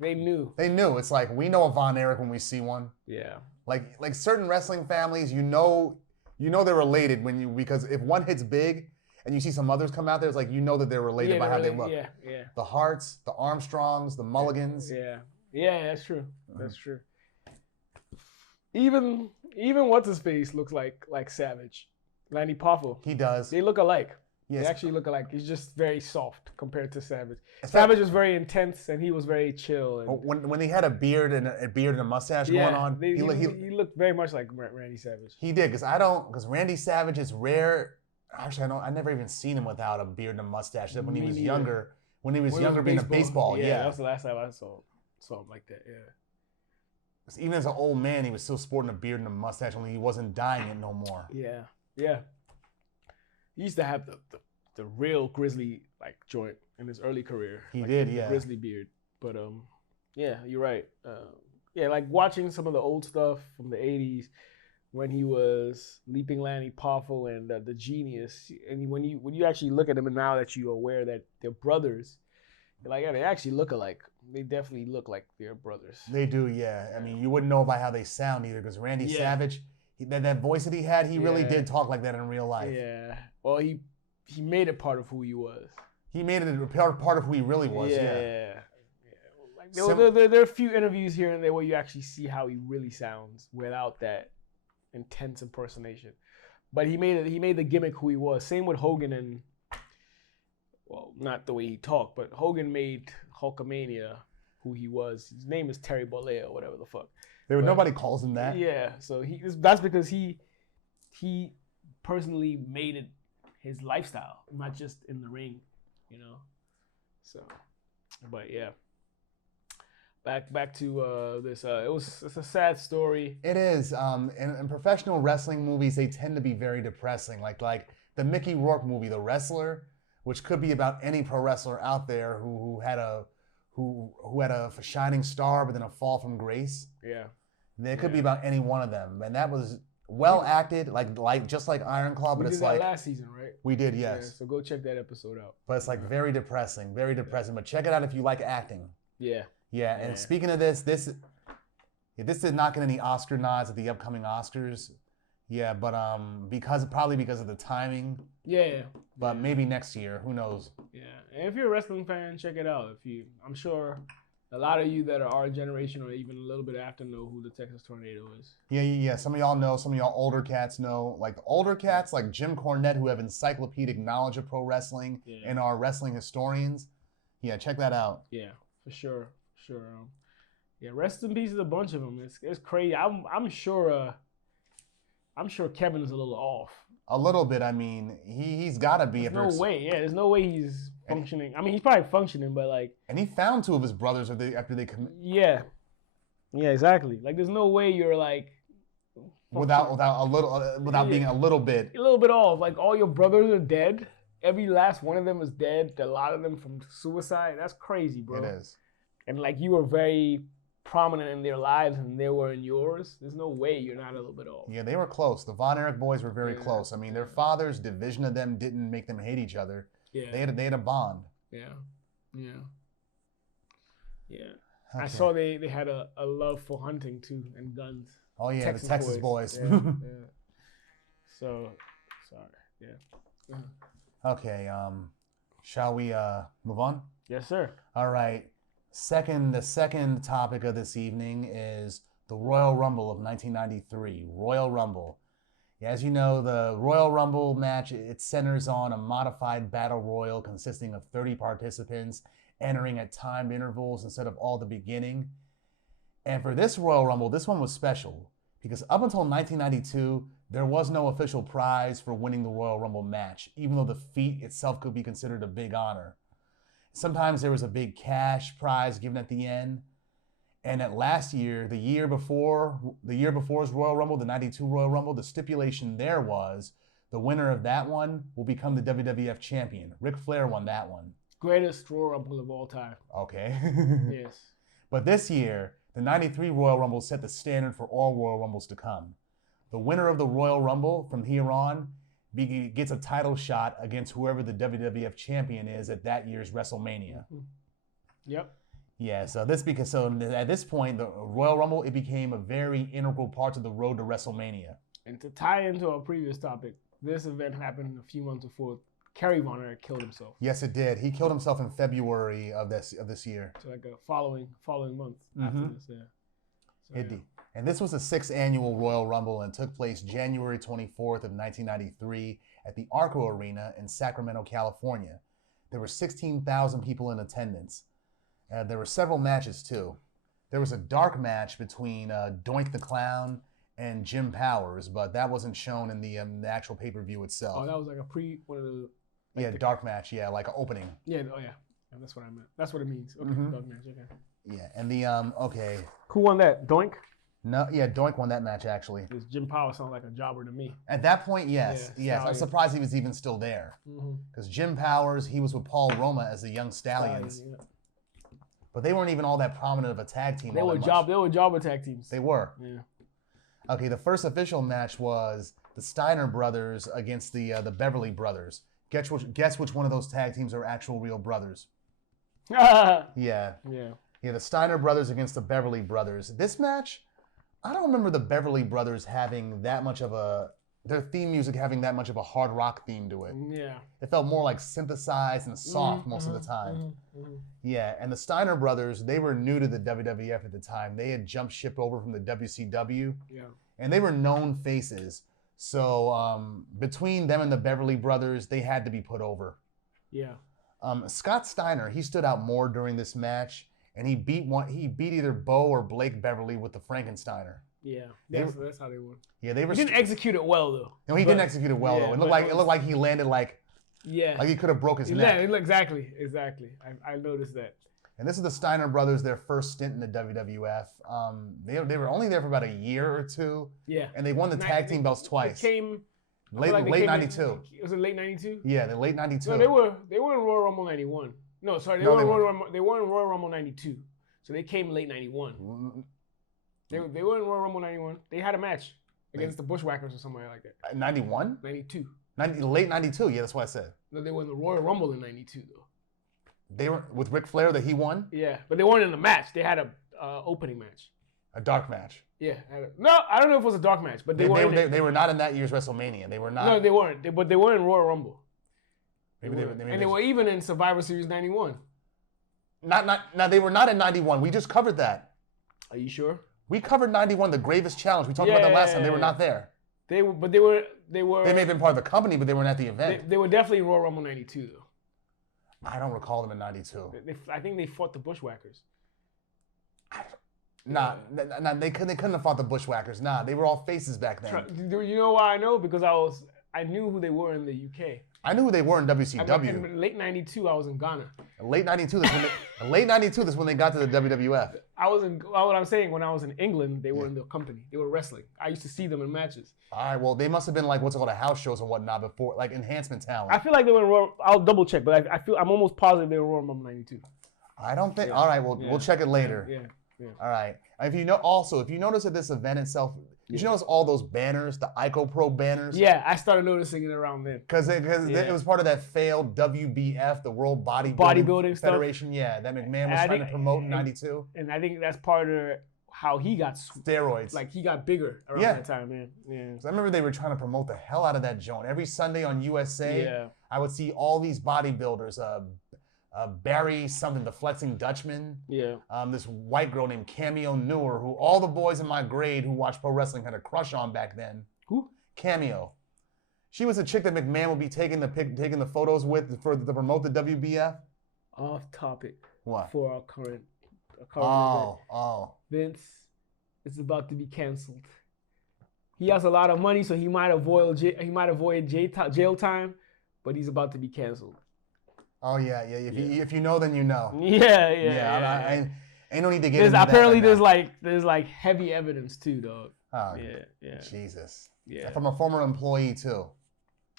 They knew. It's like, we know a Von Erich when we see one. Yeah. Like certain wrestling families, you know they're related because if one hits big and you see some others come out there, it's like you know that they're related by how they look. Yeah. The Harts, the Armstrongs, the Mulligans. Yeah, that's true. That's true. Even what's his face looks like Savage. Lanny Poffo. He does. They look alike. Yes. They actually look alike. He's just very soft compared to Savage. Savage was very intense and he was very chill. And when he had a beard and a mustache going on, he looked very much like Randy Savage. He did, because Randy Savage is rare. Actually, I never even seen him without a beard and a mustache. When he was younger, being a baseball. Yeah, that was the last time I saw him like that. Yeah. Even as an old man, he was still sporting a beard and a mustache, only he wasn't dyeing it no more. Yeah. He used to have the real grizzly like joint in his early career. He did, the grizzly beard. But yeah, you're right. Like watching some of the old stuff from the '80s when he was Leaping Lanny Poffo and the Genius, and when you actually look at them, and now that you're aware that they're brothers, you're like, yeah, they actually look alike. They definitely look like they're brothers. They do, yeah. I mean, you wouldn't know by how they sound either, because Randy Savage, that voice that he had, he really did talk like that in real life. Yeah. Well, he made it part of who he was. He made it a part of who he really was. Yeah. Like there are a few interviews here and there where you actually see how he really sounds without that intense impersonation. But he made the gimmick who he was. Same with Hogan and, well, not the way he talked, but Hogan made Hulkamania who he was. His name is Terry Bollea or whatever the fuck. Nobody calls him that. Yeah, so that's because he personally made it his lifestyle, not just in the ring, So, but yeah. Back to this. It's a sad story. It is. In professional wrestling movies, they tend to be very depressing. Like the Mickey Rourke movie, The Wrestler, which could be about any pro wrestler out there who had a shining star, but then a fall from grace. Yeah. It could be about any one of them, and that was well acted, just like Iron Claw. But we did that last season, right? We did, yes. Yeah, so go check that episode out. But it's very depressing, very depressing. But check it out if you like acting. Yeah. Yeah, and speaking of this did not get any Oscar nods at the upcoming Oscars. Yeah, but probably because of the timing. Yeah. But maybe next year, who knows? Yeah, and if you're a wrestling fan, check it out. I'm sure a lot of you that are our generation or even a little bit after know who the Texas Tornado is. Yeah. Some of y'all know. Some of y'all older cats know. Like the older cats, like Jim Cornette, who have encyclopedic knowledge of pro wrestling and are wrestling historians. Yeah, check that out. Yeah, for sure. Yeah, rest in peace is a bunch of them. It's crazy. I'm sure Kevin is a little off. A little bit. I mean, he's got to be. There's no way. Yeah, there's no way he's functioning. I mean, he's probably functioning, but like. And he found two of his brothers after they commit. Yeah, exactly. Like, there's no way you're like. Without being a little bit. A little bit off. Like all your brothers are dead, every last one of them is dead. A lot of them from suicide. That's crazy, bro. It is. And like you were very prominent in their lives and they were in yours. There's no way you're not a little bit off. Yeah, they were close. The Von Erich boys were very close. I mean, their father's division of them didn't make them hate each other. Yeah. They had a bond. Yeah. Yeah. Yeah. Okay. I saw they had a love for hunting too and guns. Oh yeah, the Texas boys. Yeah, yeah. So, sorry. Yeah. Okay. Shall we move on? Yes, sir. All right. The second topic of this evening is the Royal Rumble of 1993. Royal Rumble. As you know, the Royal Rumble match, it centers on a modified battle royal consisting of 30 participants entering at timed intervals instead of all the beginning. And for this Royal Rumble, this one was special because up until 1992, there was no official prize for winning the Royal Rumble match, even though the feat itself could be considered a big honor. Sometimes there was a big cash prize given at the end. And at last year, the year before's Royal Rumble, the 92 Royal Rumble, the stipulation there was the winner of that one will become the WWF champion. Ric Flair won that one. Greatest Royal Rumble of all time. Okay. Yes. But this year, the 93 Royal Rumble set the standard for all Royal Rumbles to come. The winner of the Royal Rumble from here on gets a title shot against whoever the WWF champion is at that year's WrestleMania. Yep. Yeah, so at this point, the Royal Rumble, it became a very integral part of the road to WrestleMania. And to tie into our previous topic, this event happened a few months before Kerry Von Erich killed himself. Yes, it did. He killed himself in February of this year. So like a following month after this, yeah. So, It did. And this was the 6th annual Royal Rumble and took place January 24th of 1993 at the Arco Arena in Sacramento, California. There were 16,000 people in attendance. There were several matches too. There was a dark match between Doink the Clown and Jim Powers, but that wasn't shown in the actual pay-per-view itself. Oh, that was like a one of the... Like dark match, like an opening. Yeah, oh yeah. That's what I meant. That's what it means. Okay, dark match, okay. Yeah, and the, okay. Who won that? Doink? No, yeah, Doink won that match, actually. Because Jim Powers sounded like a jobber to me. At that point, yes. Yeah, I'm surprised he was even still there. Because Jim Powers, he was with Paul Roma as the Young Stallions. Yeah. But they weren't even all that prominent of a tag team. They were jobber tag teams. They were. Yeah. Okay, the first official match was the Steiner brothers against the Beverly brothers. Guess which one of those tag teams are actual real brothers? Yeah. Yeah. Yeah, the Steiner brothers against the Beverly brothers. This match, I don't remember the Beverly brothers having their theme music having that much of a hard rock theme to it. Yeah. It felt more like synthesized and soft most of the time. Yeah, and the Steiner brothers, they were new to the WWF at the time. They had jumped ship over from the WCW. Yeah. And they were known faces. So between them and the Beverly brothers, they had to be put over. Yeah. Scott Steiner, he stood out more during this match, and he beat either Bo or Blake Beverly with the Frankensteiner. Yeah, that's how they won. Yeah, they were. He didn't execute it well though. No, he didn't execute it well though. It looked like he landed like he could have broke his neck. Yeah, exactly. I noticed that. And this is the Steiner brothers, their first stint in the WWF. They were only there for about a year or two. Yeah. And they won the tag team belts twice. They came late 92. Was it late 92? Yeah, the late 92. No, they were in Royal Rumble 91. No, sorry, they were in Royal Rumble 92. So they came late 91. They were in Royal Rumble 91. They had a match against the Bushwhackers or somebody like that. 91? 92. Late 92, yeah, that's what I said. No, they were in the Royal Rumble in 92 though. They were with Ric Flair that he won? Yeah, but they weren't in the match. They had a opening match. A dark match. Yeah. No, I don't know if it was a dark match, but they were not in that year's WrestleMania. They were not. No, they weren't. But they were in Royal Rumble. Maybe they were even in Survivor Series 91. No, they were not in 91. We just covered that. Are you sure? We covered 91, the Gravest Challenge. We talked about that last time. They were not there. They were. They may have been part of the company, but they weren't at the event. They were definitely in Royal Rumble 92 though. I don't recall them in 92. I think they fought the Bushwhackers. They couldn't have fought the Bushwhackers. Nah, they were all faces back then. You know why I know? Because I knew who they were in the UK. I knew who they were in WCW. In late '92, I was in Ghana. Late '92. Late '92. That's when they got to the WWF. What I'm saying, when I was in England, they were in the company. They were wrestling. I used to see them in matches. All right. Well, they must have been like what's it called, house shows and whatnot before, like enhancement talent. I feel like they were in Royal. I'll double check, but I'm almost positive they were Royal Rumble '92. I don't think. Yeah. All right. Well, we'll check it later. Yeah. All right. If you notice at this event itself, did you notice all those banners, the Ico Pro banners? Yeah, I started noticing it around then. Because it was part of that failed WBF, the World Bodybuilding Federation. Stuff. Yeah, that McMahon was trying to promote in '92. And I think that's part of how he got steroids. Like he got bigger around that time, man. Yeah. So I remember they were trying to promote the hell out of that joint. Every Sunday on USA, I would see all these bodybuilders. Barry something, the Flexing Dutchman. Yeah. This white girl named Cameo Newer, who all the boys in my grade who watched pro wrestling had a crush on back then. Who? Cameo. She was a chick that McMahon would be taking the photos with to promote the WBF. Off topic. What? For our current event. Vince is about to be canceled. He has a lot of money, so he might avoid jail time, but he's about to be canceled. Oh yeah. If you know, then you know. Yeah. I no need to get into apparently that there's like heavy evidence too, dog. Oh, yeah. Jesus. Yeah. From a former employee too.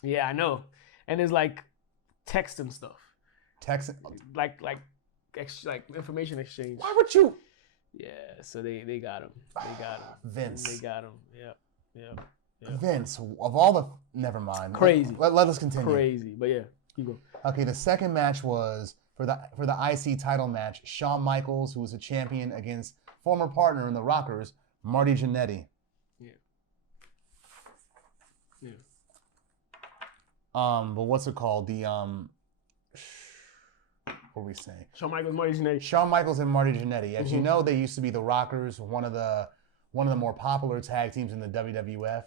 Yeah, I know. And there's like text and stuff. Text. Like information exchange. Why would you? Yeah. So they got him. Vince. They got him. Yeah. Vince, of all the, never mind. Crazy. Let us continue. Crazy, but yeah. Keep going. Okay, the second match was for the IC title match. Shawn Michaels, who was a champion, against former partner in the Rockers, Marty Jannetty. Yeah. But what's it called? What were we saying? Shawn Michaels, Marty Jannetty. Shawn Michaels and Marty Jannetty. As you know, they used to be the Rockers, one of the more popular tag teams in the WWF.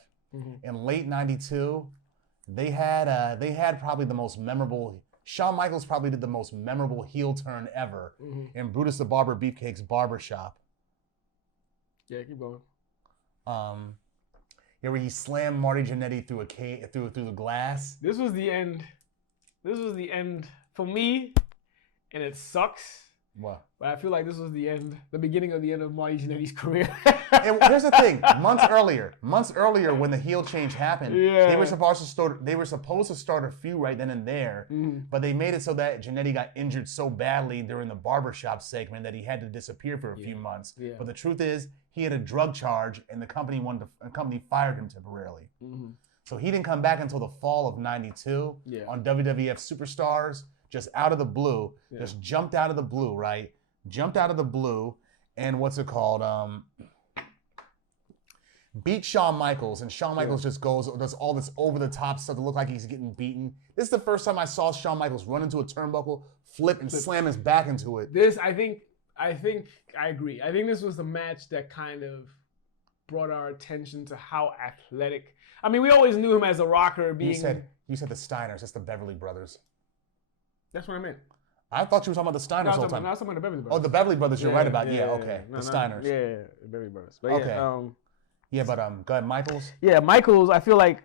In late '92. They had probably the most memorable. Shawn Michaels probably did the most memorable heel turn ever in Brutus the Barber Beefcake's barbershop. Yeah, keep going. Where he slammed Marty Jannetty through through the glass. This was the end. This was the end for me, and it sucks. What? But I feel like this was the beginning of the end of Marty Jannetty's career. And here's the thing: months earlier, when the heel change happened, they were supposed to start a feud right then and there, but they made it so that Jannetty got injured so badly during the barbershop segment that he had to disappear for a few months. Yeah. But the truth is, he had a drug charge, and the company fired him temporarily. So he didn't come back until the fall of '92 on WWF Superstars. Just out of the blue, just jumped out of the blue, right? Jumped out of the blue, and what's it called? Beat Shawn Michaels, and Shawn Michaels just does all this over-the-top stuff to look like he's getting beaten. This is the first time I saw Shawn Michaels run into a turnbuckle, flip, and slam his back into it. I think I agree. I think this was the match that kind of brought our attention to how athletic. I mean, we always knew him as a rocker. You said the Steiners. That's the Beverly Brothers. That's what I meant. I thought you were talking about the Steiners all the time. No, I was talking about the Beverly Brothers. Oh, the Beverly Brothers. You're right about. Okay. The Steiners. Yeah, the Beverly Brothers. But okay. But go ahead, Michaels. Yeah, Michaels. I feel like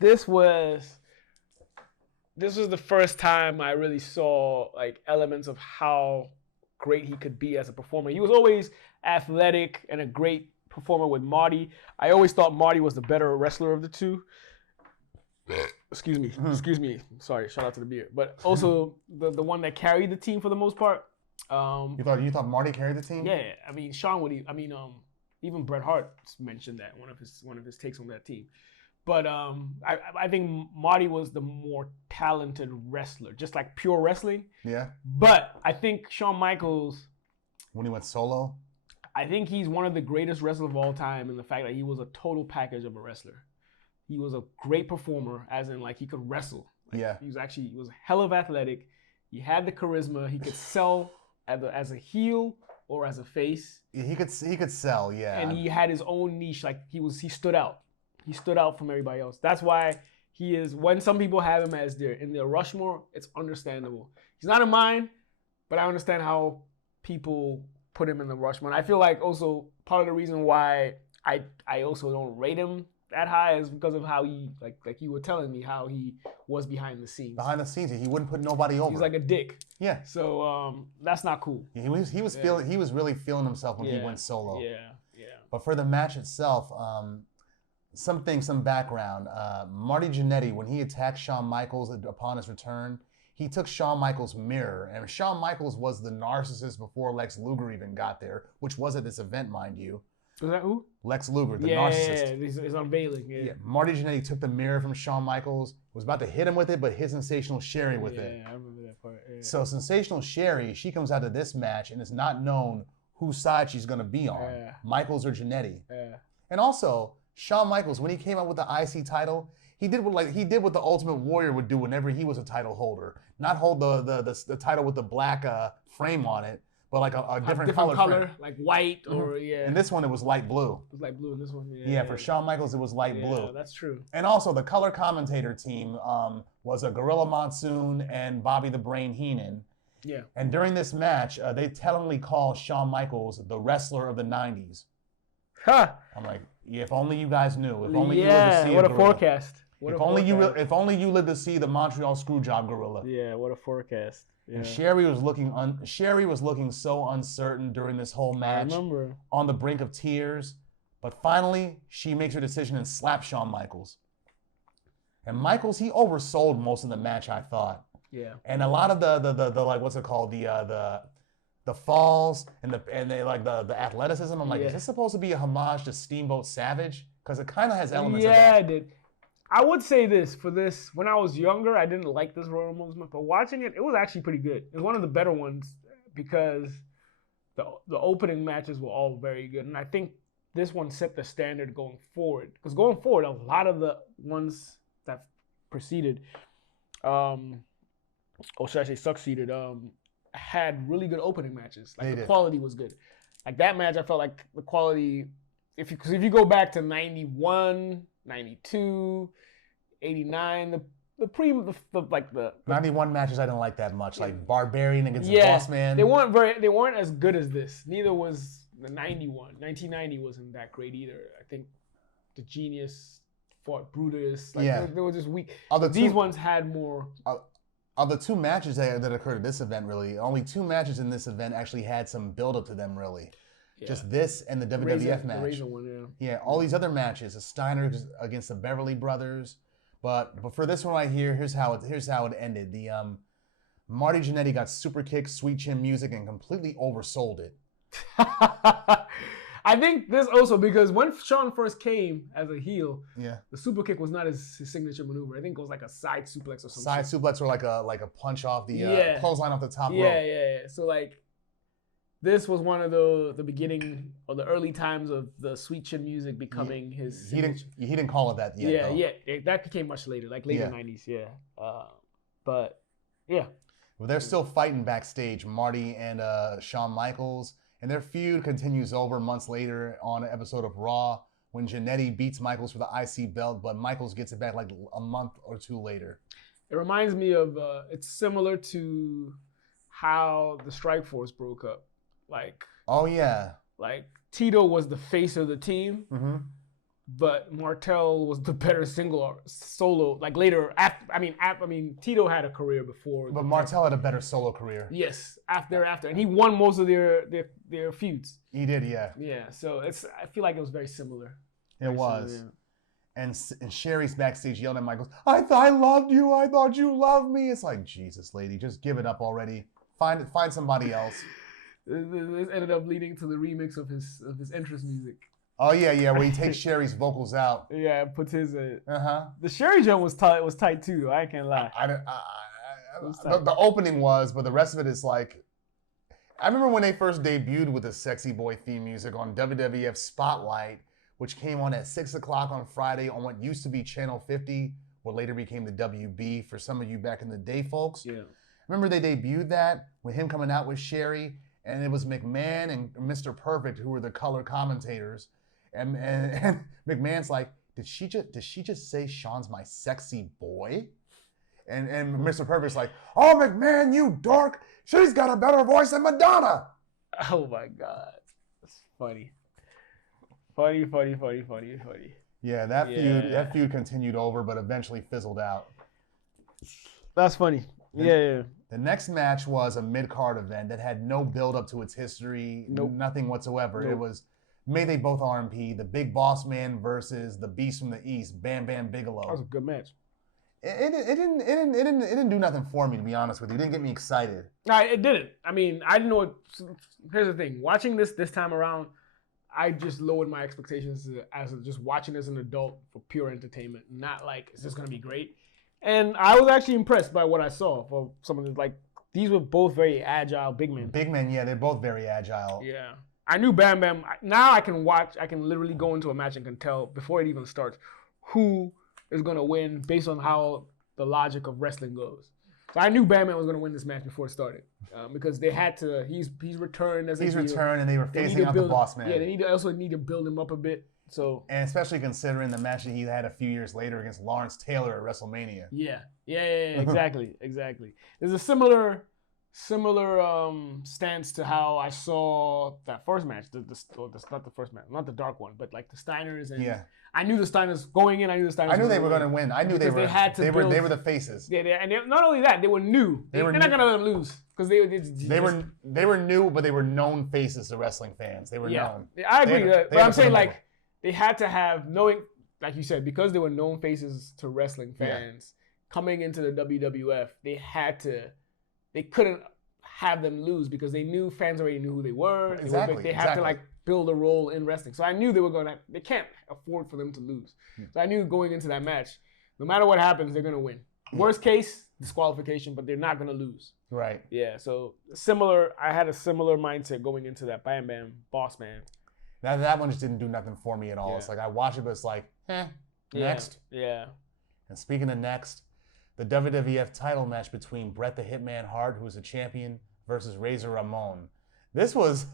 this was the first time I really saw like elements of how great he could be as a performer. He was always athletic and a great performer with Marty. I always thought Marty was the better wrestler of the two. Excuse me. Sorry, shout out to the beer. But also the one that carried the team for the most part. You thought Marty carried the team? Yeah, I mean Shawn would. Even Bret Hart mentioned that one of his takes on that team. But I think Marty was the more talented wrestler, just like pure wrestling. Yeah. But I think Shawn Michaels, when he went solo, I think he's one of the greatest wrestlers of all time in the fact that he was a total package of a wrestler. He was a great performer, as in like he could wrestle. He was hell of athletic. He had the charisma. He could sell as a heel or as a face. Yeah, he could sell, yeah. And he had his own niche. Like he stood out. He stood out from everybody else. That's why he is. When some people have him as in their Rushmore, it's understandable. He's not in mine, but I understand how people put him in the Rushmore. And I feel like also part of the reason why I also don't rate him that high is because of how he like you were telling me how he was behind the scenes. Behind the scenes, he wouldn't put nobody over. He's like a dick. Yeah. So that's not cool. He was feeling, he was really feeling himself when he went solo. Yeah. But for the match itself, some background. Marty Jannetty, when he attacked Shawn Michaels upon his return, he took Shawn Michaels' mirror, and Shawn Michaels was the narcissist before Lex Luger even got there, which was at this event, mind you. Was that who? Lex Luger, the narcissist. Yeah, he's unveiling. Yeah. Marty Jannetty took the mirror from Shawn Michaels, was about to hit him with it, but hit Sensational Sherry with it. Yeah, I remember that part. Yeah. So Sensational Sherry, she comes out of this match, and it's not known whose side she's going to be on, Michaels or Jannetty. Yeah. And also, Shawn Michaels, when he came out with the IC title, he did what the Ultimate Warrior would do whenever he was a title holder. Not hold the title with the black frame on it, but like a different color frame. Like white or And this one, it was light blue. It was light blue in this one. Yeah, for Shawn Michaels, it was light blue. Yeah, that's true. And also, the color commentator team was a Gorilla Monsoon and Bobby the Brain Heenan. Yeah. And during this match, they tellingly called Shawn Michaels the wrestler of the 90s. Huh. I'm like, if only you guys knew. If only you lived to see what a a forecast. If only you lived to see the Montreal Screwjob Gorilla. Yeah, what a forecast. Yeah. And Sherry was looking so uncertain during this whole match. I remember. On the brink of tears. But finally, she makes her decision and slaps Shawn Michaels. And Michaels, he oversold most of the match, I thought. Yeah. And a lot of the like, what's it called? The falls and the athleticism. I'm like, is this supposed to be a homage to Steamboat Savage? Because it kind of has elements of that. Yeah, it did. I would say this for this. When I was younger, I didn't like this Royal Rumble, but watching it, it was actually pretty good. It was one of the better ones because the opening matches were all very good, and I think this one set the standard going forward. Because going forward, a lot of the ones that preceded, or should I say succeeded, had really good opening matches. Like the quality was good. Like that match, I felt like the quality. Because if you go back to 91, 92, 89, the 91 matches I didn't like that much. Like Barbarian against the Boss Man. They weren't as good as this. Neither was the 91. 1990 wasn't that great either. I think the Genius fought Brutus. They were just weak. These ones had more. Of the two matches that occurred at this event, really, only two matches in this event actually had some build-up to them, really. Yeah. Just this and the WWF match. The Razor one, yeah, all these other matches, the Steiner against the Beverly Brothers. But for this one right here, here's how it ended. The Marty Jannetty got super kick, sweet chin music, and completely oversold it. I think this also because when Shawn first came as a heel, the super kick was not his signature maneuver. I think it was like a side suplex or something. Side suplex or like a punch off the clothesline off the top rope. Yeah. So like this was one of the beginning or the early times of the sweet chin music becoming his signature. He didn't call it that yet. Yeah. That became much later, like later 90s. Yeah. But yeah. Well, they're still fighting backstage, Marty and Shawn Michaels. And their feud continues over months later on an episode of Raw when Jannetty beats Michaels for the IC belt, but Michaels gets it back like a month or two later. It reminds me of, it's similar to how the Strike Force broke up. Like, oh yeah. Like Tito was the face of the team, but Martel was the better solo. Like later, Tito had a career before, but Martel had a better solo career. Yes, after, and he won most of their feuds. He did, yeah. Yeah, so I feel like it was very similar. It was. Similar, yeah. And Sherry's backstage yelling at Michaels, I loved you. I thought you loved me. It's like, Jesus, lady, just give it up already. Find somebody else. This ended up leading to the remix of his entrance music. Oh yeah, where he takes Sherry's vocals out. Yeah, puts his. The Sherry jump was tight too. I can't lie. The opening was, but the rest of it is like. I remember when they first debuted with the Sexy Boy theme music on WWF Spotlight, which came on at 6:00 on Friday on what used to be Channel 50, what later became the WB for some of you back in the day, folks. Yeah. Remember they debuted that with him coming out with Sherry, and it was McMahon and Mr. Perfect who were the color commentators. And McMahon's like, did she just say Shawn's my sexy boy? And Mr. Perfect's like, oh McMahon, you dork! She's got a better voice than Madonna. Oh my God, that's funny. Funny. Yeah, that feud continued over, but eventually fizzled out. That's funny. Yeah. The next match was a mid-card event that had no build-up to its history, nothing whatsoever. It was May They Both RMP, the Big Boss Man versus the Beast from the East, Bam Bam Bigelow. That was a good match. It didn't do nothing for me, to be honest with you. It didn't get me excited. No, it didn't. I mean, I didn't know what. Here's the thing. Watching this time around, I just lowered my expectations as just watching as an adult for pure entertainment. Not like, is this going to be great? And I was actually impressed by what I saw for some of the, like, these were both very agile big men. Big men, yeah, they're both very agile. Yeah. I knew Bam Bam. Now I can literally go into a match and can tell before it even starts who is going to win based on how the logic of wrestling goes. So I knew Bam Bam was going to win this match before it started because they had to. He's returned as he's returned, and they were facing out the Boss Man. Yeah, they also need to build him up a bit. So and especially considering the match that he had a few years later against Lawrence Taylor at WrestleMania. Yeah, exactly. There's a similar stance to how I saw that first match. Not the first match, not the dark one, but like the Steiners and I knew the Steiners going in. I knew they were going to win. I knew they were the faces. Yeah, and not only that, they were new. They're not going to let them lose because they were new, but they were known faces to wrestling fans. They were known. Yeah, I agree. But I'm saying like they had to have knowing, like you said, because they were known faces to wrestling fans coming into the WWF. They couldn't have them lose because they knew fans already knew who they were. They had to like build a role in wrestling. So I knew they can't afford for them to lose. So I knew going into that match, no matter what happens, they're going to win. Worst case, disqualification, but they're not going to lose. Right. Yeah, so I had a similar mindset going into that Bam Bam Boss Man. That one just didn't do nothing for me at all. Yeah. It's like I watched it, but it's like, next. Yeah. And speaking of next, the WWF title match between Bret the Hitman Hart, who's a champion, versus Razor Ramon. This was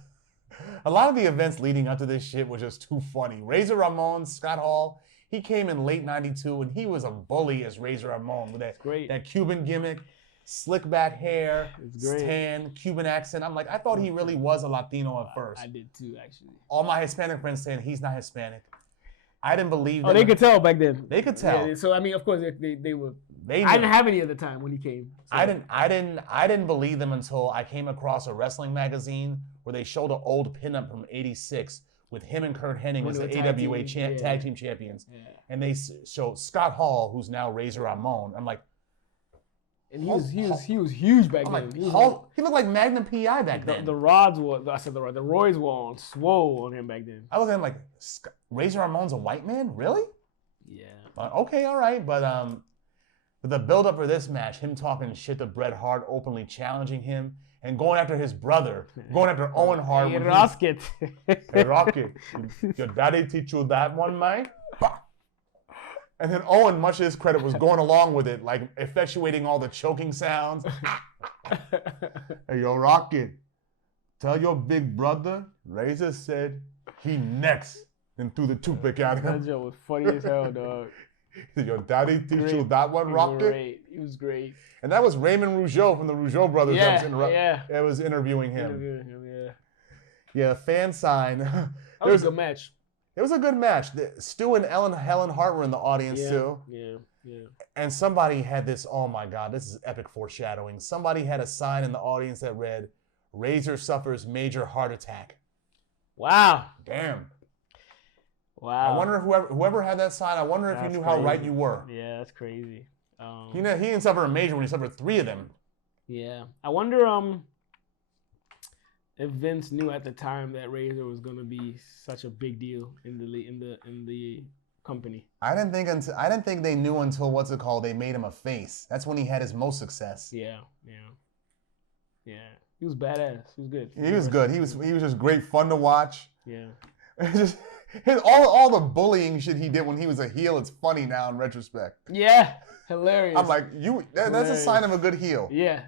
a lot of the events leading up to this shit was just too funny. Razor Ramon, Scott Hall, he came in late '92 and he was a bully as Razor Ramon with that Cuban gimmick, slick back hair, tan, Cuban accent. I'm like, I thought he really was a Latino at first. I did too, actually. All my Hispanic friends saying he's not Hispanic. I didn't believe them. Oh, they could tell back then. They could tell. Yeah, so I mean, of course, they were. I didn't have any at the time when he came. So. I didn't believe them until I came across a wrestling magazine where they showed an old pinup from '86 with him and Kurt Hennig as the AWA tag team champions, and they showed Scott Hall, who's now Razor Ramon. I'm like, and he was huge back then. He looked like Magnum PI back then. The rods were, the roids were on swole on him back then. I looked at him like, Razor Ramon's a white man, really? Yeah. Okay, all right, but the build-up for this match, him talking shit to Bret Hart, openly challenging him, and going after his brother, going after Owen Hart. Hey, Rocket. Hey, Rocket. Your daddy teach you that one, man? And then Owen, much to his credit, was going along with it, like effectuating all the choking sounds. Hey, yo, Rocket, tell your big brother, Razor said he next, and threw the toothpick at him. That joke was funny as hell, dog. Your daddy teach you that one, Rocket? He was great. And that was Raymond Rougeau from the Rougeau brothers that was interviewing him. Yeah, fan sign. That was a good match. It was a good match. Stu and Helen Hart were in the audience too. Yeah. And somebody had this, oh my God, this is epic foreshadowing. Somebody had a sign in the audience that read, Razor suffers major heart attack. Wow. Damn. Wow. I wonder if whoever had that sign, I wonder if you knew how right you were. Yeah, that's crazy. He didn't suffer a major when he suffered 3 of them. Yeah. I wonder if Vince knew at the time that Razor was going to be such a big deal in the company. I didn't think they knew until they made him a face. That's when he had his most success. Yeah. He was badass. He was good. He was good. He was just great fun to watch. Yeah. Just all the bullying shit he did when he was a heel, it's funny now in retrospect. Yeah. Hilarious. I'm like, that's a sign of a good heel. Yeah.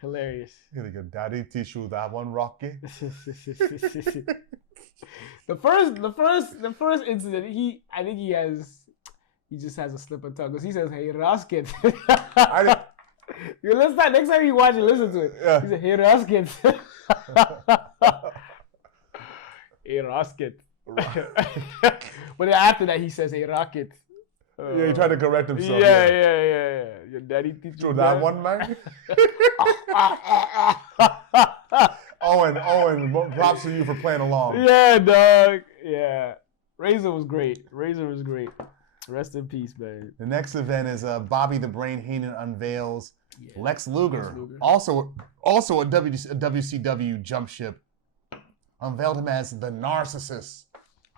Hilarious. Your daddy teach you that one, Rocky. The first incident, I think he just has a slip of tongue because he says, "Hey, Rasket." Next time you watch it, listen to it. Yeah. He said, "Hey, Rasket." Hey, Rasket. But then after that, he says, "Hey, Rocket." Yeah, he tried to correct himself. Yeah. Your daddy teach you So that one, man. Owen, props to you for playing along. Yeah, dog. Yeah. Razor was great. Rest in peace, man. The next event is Bobby the Brain Heenan unveils Lex Luger. Also a WCW jump ship. Unveiled him as the narcissist.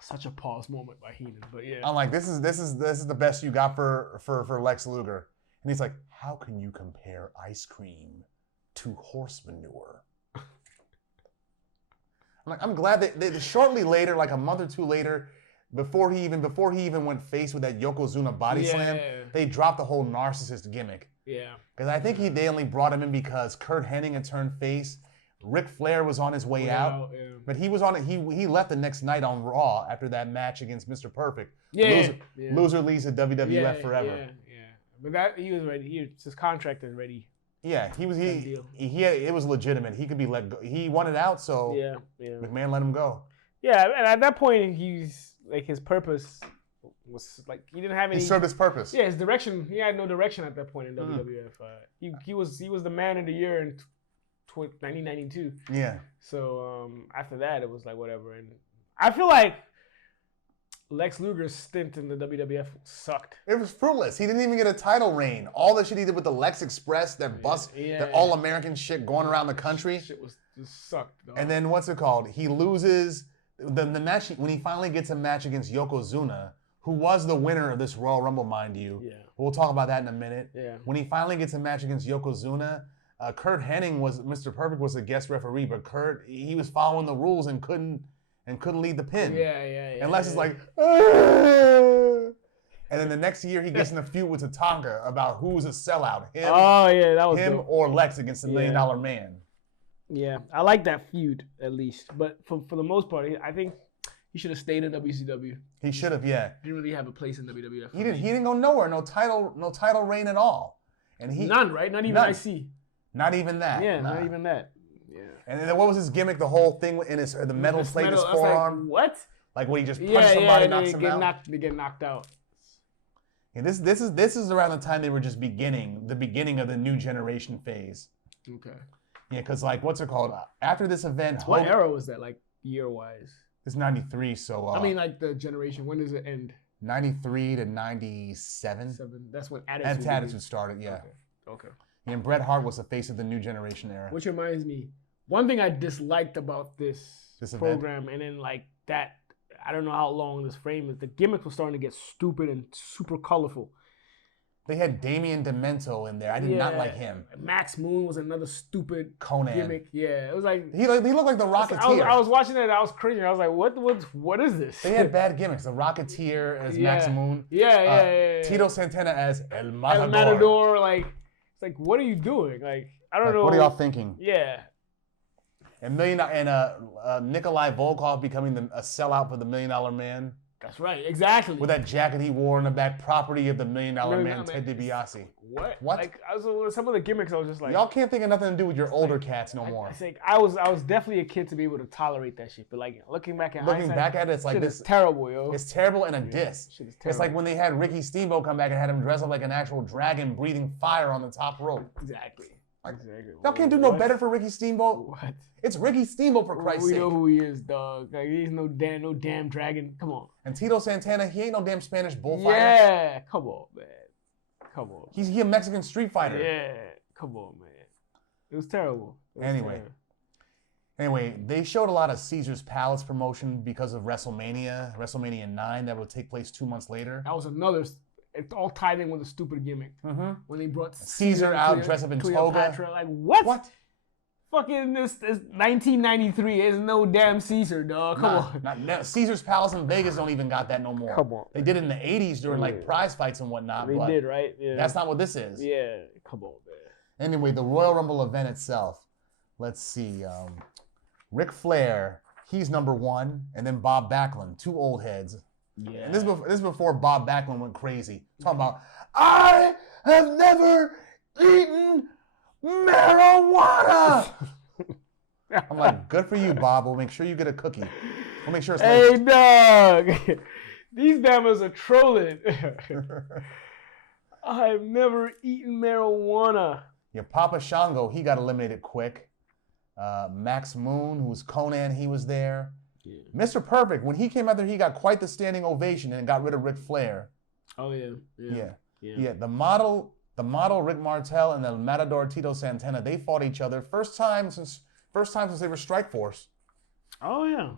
Such a pause moment by Heenan, but yeah. I'm like, this is the best you got for Lex Luger. And he's like, how can you compare ice cream to horse manure? I'm glad that shortly later, like a month or two later, before he even went face with that Yokozuna body slam, they dropped the whole narcissist gimmick. Yeah. Because I think they only brought him in because Kurt Hennig had turned face. Ric Flair was on his way out. Yeah. But he was on it. He left the next night on Raw after that match against Mr. Perfect. Loser leaves the WWF forever. Yeah. But that he was ready. His contract is ready. Yeah, it was legitimate. He could be let go. He wanted out, so McMahon let him go. Yeah, and at that point, he's like his purpose was like he didn't have any. He served his purpose. Yeah, his direction. He had no direction at that point in WWF. He was the man of the year in 1992. Yeah. So after that, it was like whatever, and I feel like Lex Luger's stint in the WWF sucked. It was fruitless. He didn't even get a title reign. All the shit he did with the Lex Express, that all-American shit going around the country. Shit just sucked. Dog. And then what's it called? He loses the match when he finally gets a match against Yokozuna, who was the winner of this Royal Rumble, mind you. Yeah. We'll talk about that in a minute. Yeah. When he finally gets a match against Yokozuna, Kurt Hennig Mr. Perfect was a guest referee, but he was following the rules and couldn't lead the pin. Yeah. And Les is like, ah! And then the next year he gets in a feud with Tatanka about who's a sellout, him, that was him dope. or Lex against the $1 Million Man. Yeah, I like that feud at least, but for the most part, I think he should have stayed in WCW. He should have, yeah. He didn't really have a place in WWF. He didn't go nowhere. No title reign at all. And none, right? Not even IC. Not even that. Yeah, not even that. Yeah. And then what was his gimmick? The whole thing in the metal plate in his forearm. Like, what? Like when he just punched somebody, and knocks him out. They get knocked out. And this is around the time they were just the beginning of the new generation phase. Okay. Yeah, because like what's it called? After this event, what era was that? Like year wise? It's 93. So I mean, like the generation. When does it end? 93 to 97. That's when Attitude started. Yeah. Okay. And Bret Hart was the face of the new generation era. Which reminds me, one thing I disliked about this program, event? and then like that, I don't know how long this frame is. The gimmicks were starting to get stupid and super colorful. They had Damien Demento in there. I did not like him. Max Moon was another stupid Conan gimmick. Yeah, it was like he looked like the Rocketeer. I was watching it and I was cringing. I was like, what is this? They had bad gimmicks. The Rocketeer as Max Moon. Yeah. Tito Santana as El Matador. El Matador, like it's like, what are you doing? Like I don't know. What are y'all thinking? Yeah. And Nikolai Volkov becoming a sellout for the $1 Million Man. That's right, exactly. With that jacket he wore in the back, property of the $1 Million Man, Ted DiBiase. What? Like, some of the gimmicks, I was just like, y'all can't think of nothing to do with your older cats no more. I was definitely a kid to be able to tolerate that shit, but like looking back at it, it's like this. It's terrible, yo. It's terrible and a diss. Shit is terrible. It's like when they had Ricky Steamboat come back and had him dress up like an actual dragon, breathing fire on the top rope. Exactly. Y'all can't do no better for Ricky Steamboat. What? It's Ricky Steamboat, for Christ's sake. We know who he is, dog. Like, he's no damn dragon. Come on. And Tito Santana, he ain't no damn Spanish bullfighter. Yeah, come on, man. Come on. He's a Mexican street fighter. Yeah, come on, man. It was terrible. Anyway, they showed a lot of Caesar's Palace promotion because of WrestleMania 9 that would take place 2 months later. That was another. It's all tied in with a stupid gimmick. Mm-hmm. When they brought Caesar out dressed up in toga. Like, what? Fucking this 1993. There's no damn Caesar, dog. Come on. Caesar's Palace in Vegas don't even got that no more. Come on. They did it in the 80s during like prize fights and whatnot. They did, right? Yeah. That's not what this is. Yeah. Come on, man. Anyway, the Royal Rumble event itself. Let's see. Ric Flair, he's number 1, and then Bob Backlund, 2 old heads. Yeah. And this is before Bob Backlund went crazy. Talking about, I have never eaten marijuana. I'm like, good for you, Bob. We'll make sure you get a cookie. We'll make sure it's Hey, late. dog. These Bamas are trolling. I've never eaten marijuana. Yeah, Papa Shango, he got eliminated quick. Max Moon, who's Conan, he was there. Yeah. Mr. Perfect, when he came out there, he got quite the standing ovation and got rid of Ric Flair. Oh, yeah. Yeah. The model Rick Martel and the Matador Tito Santana, they fought each other first time since they were Strikeforce. Oh yeah.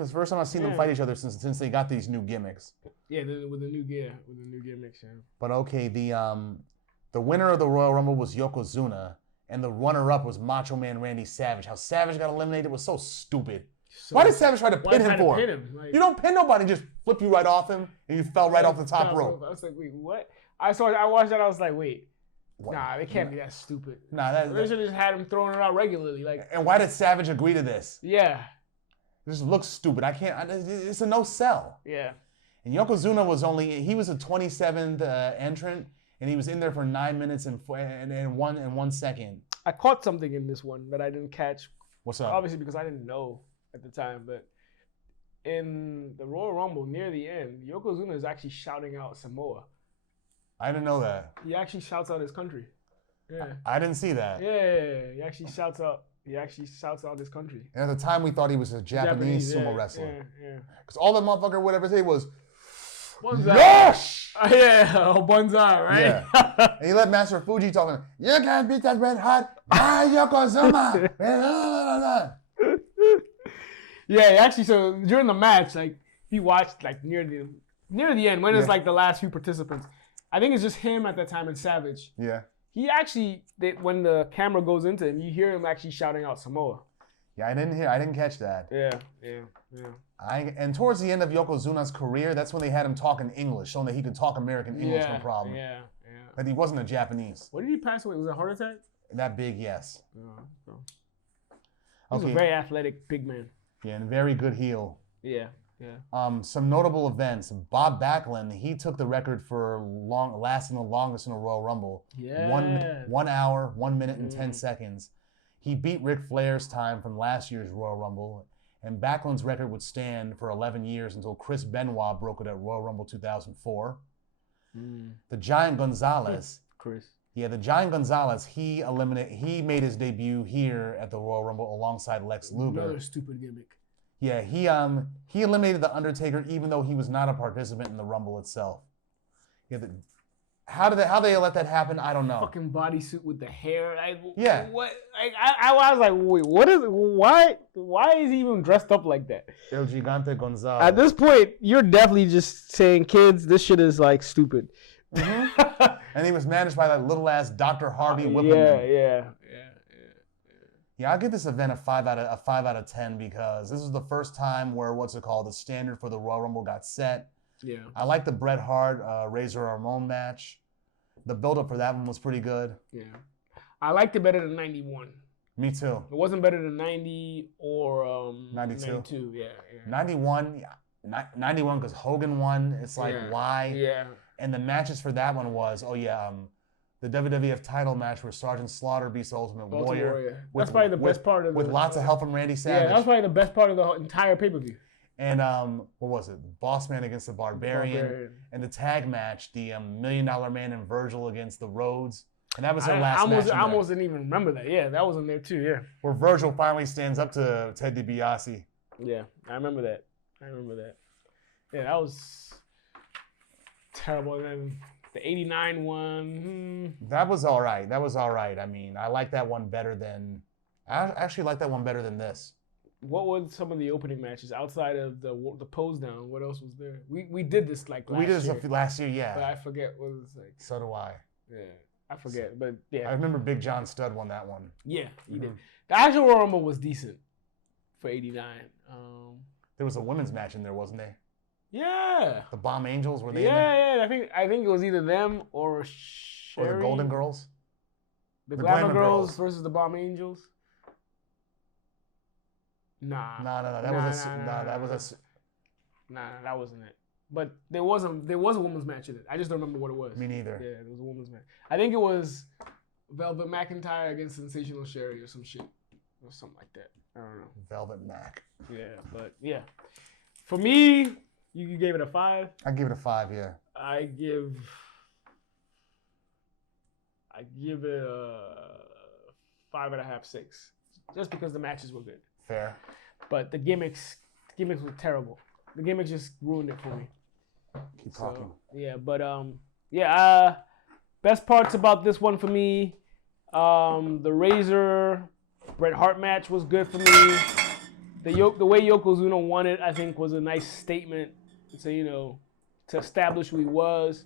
It's the first time I've seen them fight each other since they got these new gimmicks. Yeah, with the new gimmicks. Yeah. But okay, the winner of the Royal Rumble was Yokozuna, and the runner-up was Macho Man Randy Savage. How Savage got eliminated was so stupid. Why did Savage try to pin him for? Like, you don't pin nobody, just flip you right off him, and you fell right off the top rope. I was like, wait, what? I watched that. I was like, wait, nah, they can't be that stupid. Nah, they should have just had him throwing it out regularly. Like, and why did Savage agree to this? Yeah. It just looks stupid. It's a no sell. Yeah. And Yokozuna was a 27th entrant, and he was in there for 9 minutes and 1 second. I caught something in this one that I didn't catch. What's up? Obviously because I didn't know at the time, but in the Royal Rumble near the end, Yokozuna is actually shouting out Samoa. I didn't know that. He actually shouts out his country. Yeah. I didn't see that. Yeah. He actually shouts out his country. And at the time, we thought he was a Japanese sumo wrestler. Yeah. Because all the motherfucker would ever say was, Banzai. Yosh! Banzai, right? Yeah. And he let Master Fuji talk to him. You can't beat that red hot. Yokozuna. Yeah, actually, so during the match, like, he watched, like, near the end, when it's, like, the last few participants. I think it's just him at that time and Savage. Yeah. He actually, when the camera goes into him, you hear him actually shouting out Samoa. Yeah, I didn't catch that. Yeah. And towards the end of Yokozuna's career, that's when they had him talking English, showing that he could talk American English no problem. Yeah. That he wasn't a Japanese. What did he pass away? Was it a heart attack? That big, yes. He's a very athletic big man. Yeah, and very good heel. Yeah. Some notable events. Bob Backlund, he took the record for lasting the longest in a Royal Rumble. Yeah. 1 hour, 1 minute, and 10 seconds. He beat Ric Flair's time from last year's Royal Rumble, and Backlund's record would stand for 11 years until Chris Benoit broke it at Royal Rumble 2004. The Giant Gonzalez. Chris. Yeah, the Giant Gonzalez, he made his debut here at the Royal Rumble alongside Lex Luger. Another stupid gimmick. Yeah, he eliminated The Undertaker even though he was not a participant in the Rumble itself. Yeah, how they let that happen? I don't know. Fucking bodysuit with the hair. What? I was like, wait, what is? Why is he even dressed up like that? El Gigante Gonzalez. At this point, you're definitely just saying, kids, this shit is like stupid. And he was managed by that little ass Dr. Harvey Whippleman. Yeah, I'll give this event a 5 out of 10 because this is the first time where the standard for the Royal Rumble got set. Yeah. I like the Bret Hart Razor Ramon match. The build-up for that one was pretty good. Yeah. I liked it better than 91. Me too. It wasn't better than 90 or 92. 92, yeah. 91 because Hogan won. It's like, why? Yeah. And the matches for that one was, the WWF title match where Sergeant Slaughter beats the Ultimate Warrior. That's probably the best part of with lots of help from Randy Savage. Yeah, that was probably the best part of the entire pay-per-view. And what was it? Boss Man against the Barbarian. And the tag match, the $1 Million Man and Virgil against the Rhodes. And that was their last match. I almost didn't even remember that. Yeah, that was in there too, yeah. Where Virgil finally stands up to Ted DiBiase. Yeah, I remember that. Yeah, that was terrible. And then the 89 one. That was all right. I mean, I like that one better than... I actually like that one better than this. What were some of the opening matches outside of the pose down? What else was there? We did this like last year. We did this last year, yeah. But I forget what it was like. So do I. Yeah, I forget. But yeah. I remember Big John Studd won that one. Yeah, he did. The actual Royal Rumble was decent for 89. There was a women's match in there, wasn't there? Yeah. The Bomb Angels, were they in there? Yeah. I think it was either them or Sherry. Or the Golden Girls? The Glamour Girls versus the Bomb Angels. Nah. No. That wasn't it. But there was a women's match in it. I just don't remember what it was. Me neither. Yeah, there was a women's match. I think it was Velvet McIntyre against Sensational Sherry or some shit. Or something like that. I don't know. Velvet Mac. Yeah, but yeah. For me, you gave it a 5. I give it a 5. Yeah. I give it a 5.5, 6, just because the matches were good. Fair. But the gimmicks were terrible. The gimmicks just ruined it for me. Keep talking. Yeah, but best parts about this one for me, the Razor Bret Hart match was good for me. The way Yokozuna won it, I think, was a nice statement. So, to establish who he was.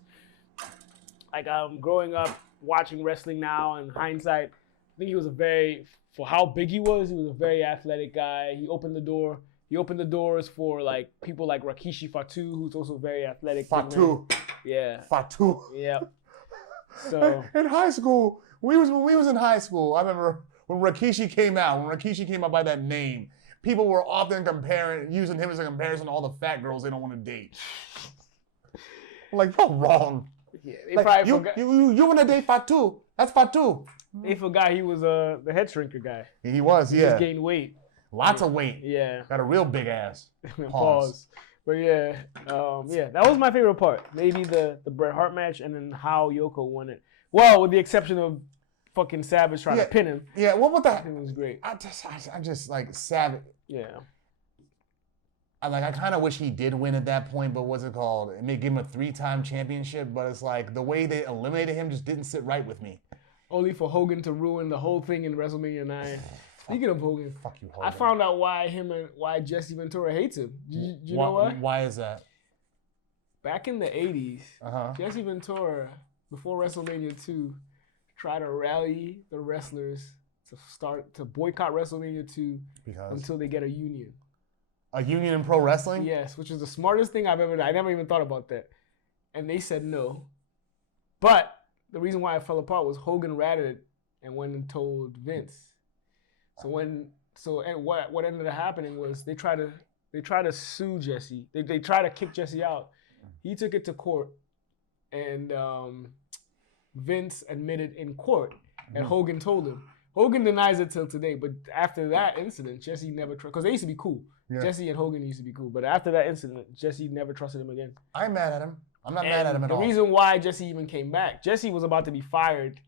Like, growing up, watching wrestling now, in hindsight, I think he was for how big he was a very athletic guy. He opened the door. He opened the doors for like people like Rikishi Fatu, who's also very athletic. Fatu. Yeah. Fatu. Yeah. So in high school, when we was in high school, I remember when Rikishi came out by that name, people were often using him as a comparison to all the fat girls they don't want to date. Like, you're wrong. Yeah, they like, probably forgot. You want to date Fatu? That's Fatu. They forgot he was the head shrinker guy. He was, he just gained weight. Lots of weight. Yeah. Got a real big ass. Pause. But yeah, that was my favorite part. Maybe the Bret Hart match and then how Yoko won it. Well, with the exception of fucking Savage trying to pin him. Yeah, what about that? It was great. I just like Savage. Yeah. I kind of wish he did win at that point, but what's it called? It may give him a 3-time championship, but it's like the way they eliminated him just didn't sit right with me. Only for Hogan to ruin the whole thing in WrestleMania 9. Speaking of Hogan, fuck you, Hogan. I found out why Jesse Ventura hates him. You know why? Why is that? Back in the 80s, Jesse Ventura, before WrestleMania 2, tried to rally the wrestlers to boycott WrestleMania 2 until they get a union. A union in pro wrestling? Yes, which is the smartest thing I've ever done. I never even thought about that. And they said no. But the reason why it fell apart was Hogan ratted it and went and told Vince. What ended up happening was they tried to sue Jesse. They tried to kick Jesse out. He took it to court, and Vince admitted in court, and Hogan told him. Hogan denies it till today, but after that incident, Jesse never because they used to be cool. Yeah. Jesse and Hogan used to be cool, but after that incident, Jesse never trusted him again. I'm mad at him. I'm not mad at him at all. The reason why Jesse even came back, Jesse was about to be fired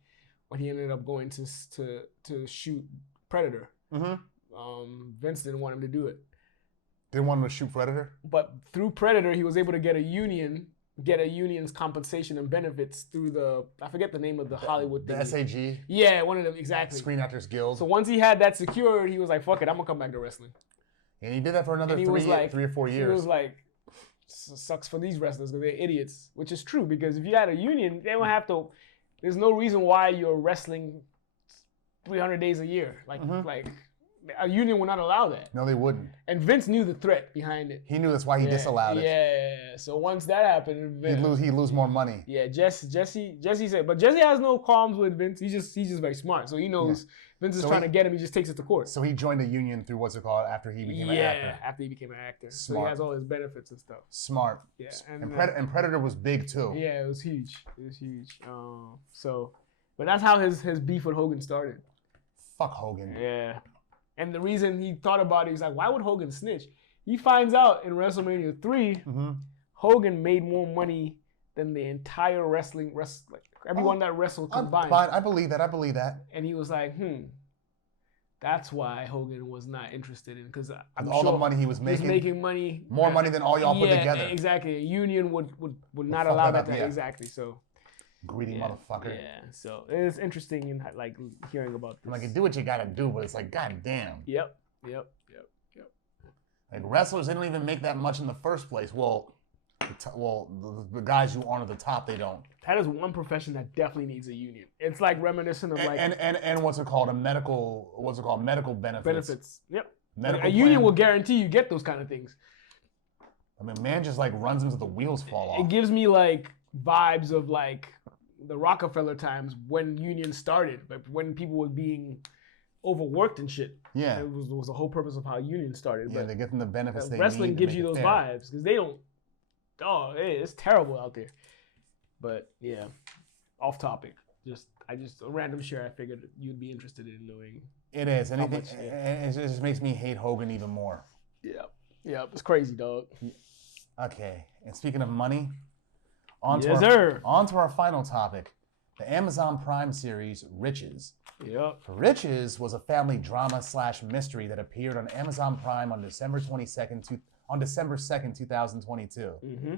when he ended up going to shoot Predator. Vince didn't want him to do it. Didn't want him to shoot Predator? But through Predator, he was able to get a union's compensation and benefits through I forget the name of the Hollywood thing. The SAG? Yeah, one of them, exactly. Screen Actors Guild. So once he had that secured, he was like, fuck it, I'm going to come back to wrestling. And he did that for another 3 or 4 years. He was like, sucks for these wrestlers because they're idiots, which is true because if you had a union, they don't have to, there's no reason why you're wrestling 300 days a year. Like a union would not allow that. No, they wouldn't. And Vince knew the threat behind it. He knew that's why he disallowed it. Yeah. So once that happened, he'd lose more money. Yeah, Jesse said, but Jesse has no qualms with Vince. He's just very smart. So he knows Vince is trying to get him. He just takes it to court. So he joined a union through after he became an actor. Yeah, after he became an actor. Smart. So he has all his benefits and stuff. Smart. Yeah, and Predator was big too. Yeah, it was huge. But that's how his beef with Hogan started. Fuck Hogan. Yeah. And the reason he thought about it, he's like, why would Hogan snitch? He finds out in WrestleMania 3, Hogan made more money than the entire everyone that wrestled combined. I believe that. And he was like, that's why Hogan was not interested in, because all the money he was making. He was making money. More money than all y'all put together. Exactly. A union would not allow that. Exactly. So. Greedy motherfucker. Yeah, so it's interesting in like hearing about this. I'm like, do what you gotta do, but it's like, goddamn. Yep. Like wrestlers, they don't even make that much in the first place. Well, the guys who aren't at the top, they don't. That is one profession that definitely needs a union. It's like reminiscent of and what's it called? Medical benefits. Benefits. Yep. Medical a union will guarantee you get those kind of things. I mean, man just like runs until the wheels fall off. It gives me like vibes of like the Rockefeller times when unions started, like when people were being overworked and shit. Yeah, it was the whole purpose of how unions started. Yeah, they get them the benefits they need. Wrestling gives you those vibes because they don't. Oh, it's terrible out there. But yeah, off topic. I just a random share. I figured you'd be interested in knowing. It is. Anything, and it just makes me hate Hogan even more. Yeah, it's crazy, dog. Okay, and speaking of money, Yes, sir. On to our final topic, the Amazon Prime series Riches. Yep. Riches was a family drama / mystery that appeared on Amazon Prime on December 2nd, 2022. Mm-hmm.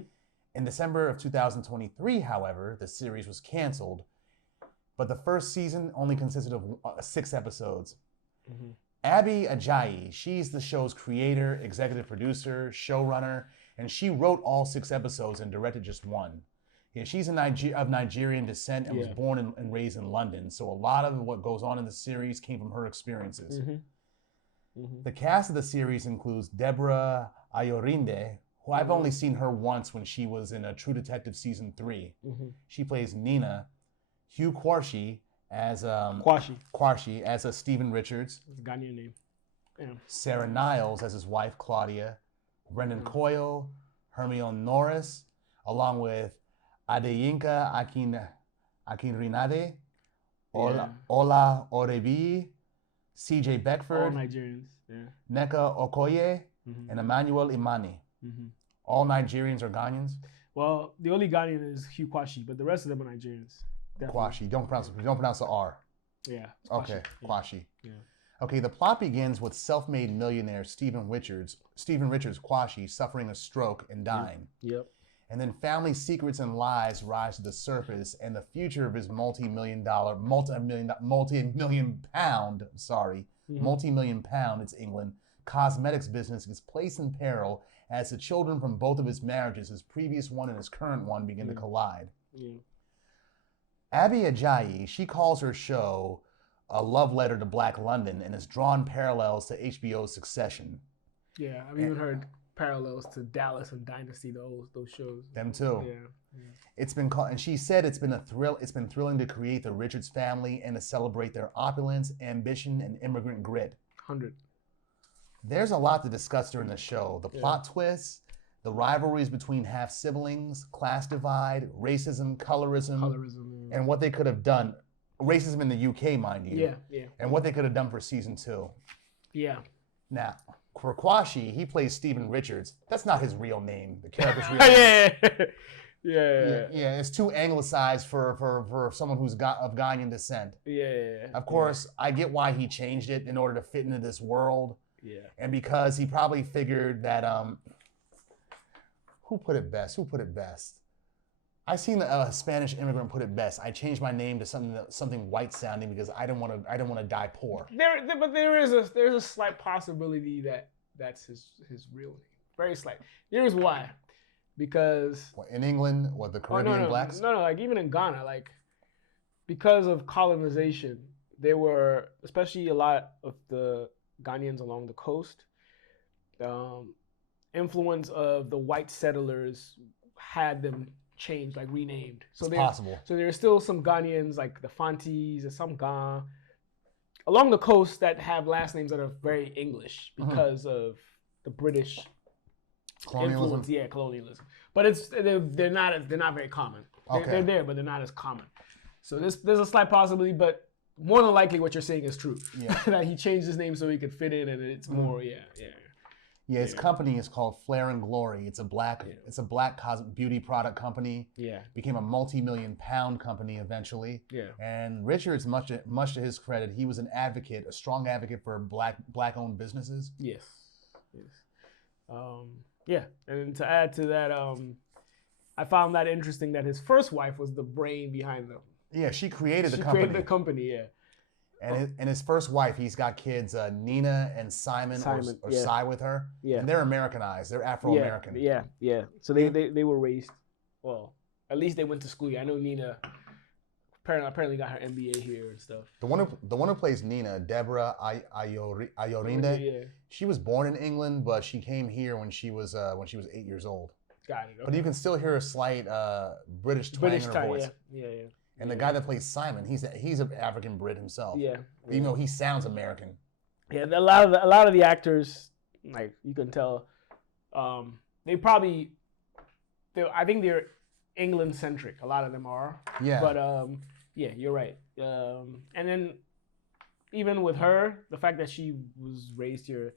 In December of 2023, however, the series was canceled, but the first season only consisted of 6 episodes. Mm-hmm. Abby Ajayi, she's the show's creator, executive producer, showrunner, and she wrote all 6 episodes and directed just 1. Yeah, she's of Nigerian descent and was born and raised in London, so a lot of what goes on in the series came from her experiences. Mm-hmm. Mm-hmm. The cast of the series includes Deborah Ayorinde, who I've only seen her once when she was in True Detective Season 3. Mm-hmm. She plays Nina. Hugh Quarshie as Stephen Richards. It's a Ghanaian name. Yeah. Sarah Niles as his wife Claudia. Brendan Coyle, Hermione Norris, along with Adeyinka Akinrinade, Ola Orebi, CJ Beckford, all Nigerians. Yeah. Neka Okoye, and Emmanuel Imani. Mm-hmm. All Nigerians or Ghanaians? Well, the only Ghanaian is Hugh Kwashi, but the rest of them are Nigerians. Kwashi. Don't pronounce the R. Yeah. Okay, Kwashi. Yeah. Okay, the plot begins with self-made millionaire Stephen Richards Kwashi suffering a stroke and dying. Yep. And then family secrets and lies rise to the surface, and the future of his multi-million pound, it's England, cosmetics business is placed in peril as the children from both of his marriages, his previous one and his current one, begin to collide. Yeah. Abby Ajayi, she calls her show a love letter to Black London and has drawn parallels to HBO's Succession. Yeah, I've even heard parallels to Dallas and Dynasty, those shows. Them too. Yeah. It's been called, and she said it's been thrilling to create the Richards family and to celebrate their opulence, ambition, and immigrant grit. 100. There's a lot to discuss during the show. The plot twists, the rivalries between half siblings, class divide, racism, colorism, and what they could have done. Racism in the UK, mind you. Yeah. And what they could have done for season 2. Yeah. Now, for Kwashi, he plays Stephen Richards. That's not his real name. The character's real name. Yeah. It's too anglicized for someone who's of Ghanaian descent. Yeah. Of course, I get why he changed it in order to fit into this world. Yeah. And because he probably figured that who put it best? I seen a Spanish immigrant put it best. I changed my name to something white sounding because I didn't want to die poor. But there's a slight possibility that that's his real name. Very slight. Here's why. Because in England, the Caribbean blacks? No, like even in Ghana, like because of colonization, there were, especially a lot of the Ghanaians along the coast, influence of the white settlers had them changed, like renamed. So possible. So there are still some Ghanaians, like the Fantis and some Ga along the coast that have last names that are very English because of the British colonialism. Influence. Yeah, colonialism. But they're not very common. They're there, but they're not as common. So there's a slight possibility, but more than likely what you're saying is true. Yeah. That he changed his name so he could fit in, and it's more. Yeah, his company is called Flair and Glory. It's a black beauty product company. Yeah. Became a multi-million-pound company eventually. Yeah. And Richards, much to his credit, he was a strong advocate for black-owned businesses. Yes. Yeah, and to add to that, I found that interesting that his first wife was the brain behind them. Yeah, she created the company. She created the company, yeah. And his first wife, he's got kids, Nina and Simon or Cy with her. Yeah. And they're Americanized. They're Afro-American. Yeah. So they were raised, well, at least they went to school here. I know Nina apparently got her MBA here and stuff. The one who plays Nina, Deborah Ayorinde, she was born in England, but she came here when she was 8 years old. Got it. Okay. But you can still hear a slight British twang in her voice. Yeah. And the guy that plays Simon, he's an African Brit himself. Yeah. Even though he sounds American. Yeah, a lot of the actors, like you can tell, I think they're England centric. A lot of them are. Yeah. But yeah, you're right. And then even with her, the fact that she was raised here,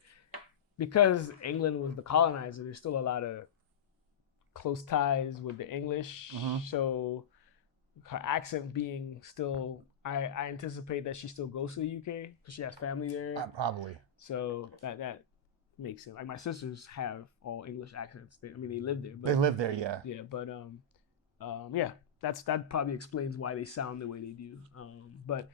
because England was the colonizer, there's still a lot of close ties with the English. So her accent being still, I anticipate that she still goes to the UK because she has family there. Probably. So that makes it. Like my sisters have all English accents. They live there. But, they live there, yeah. Yeah, but yeah, that probably explains why they sound the way they do. But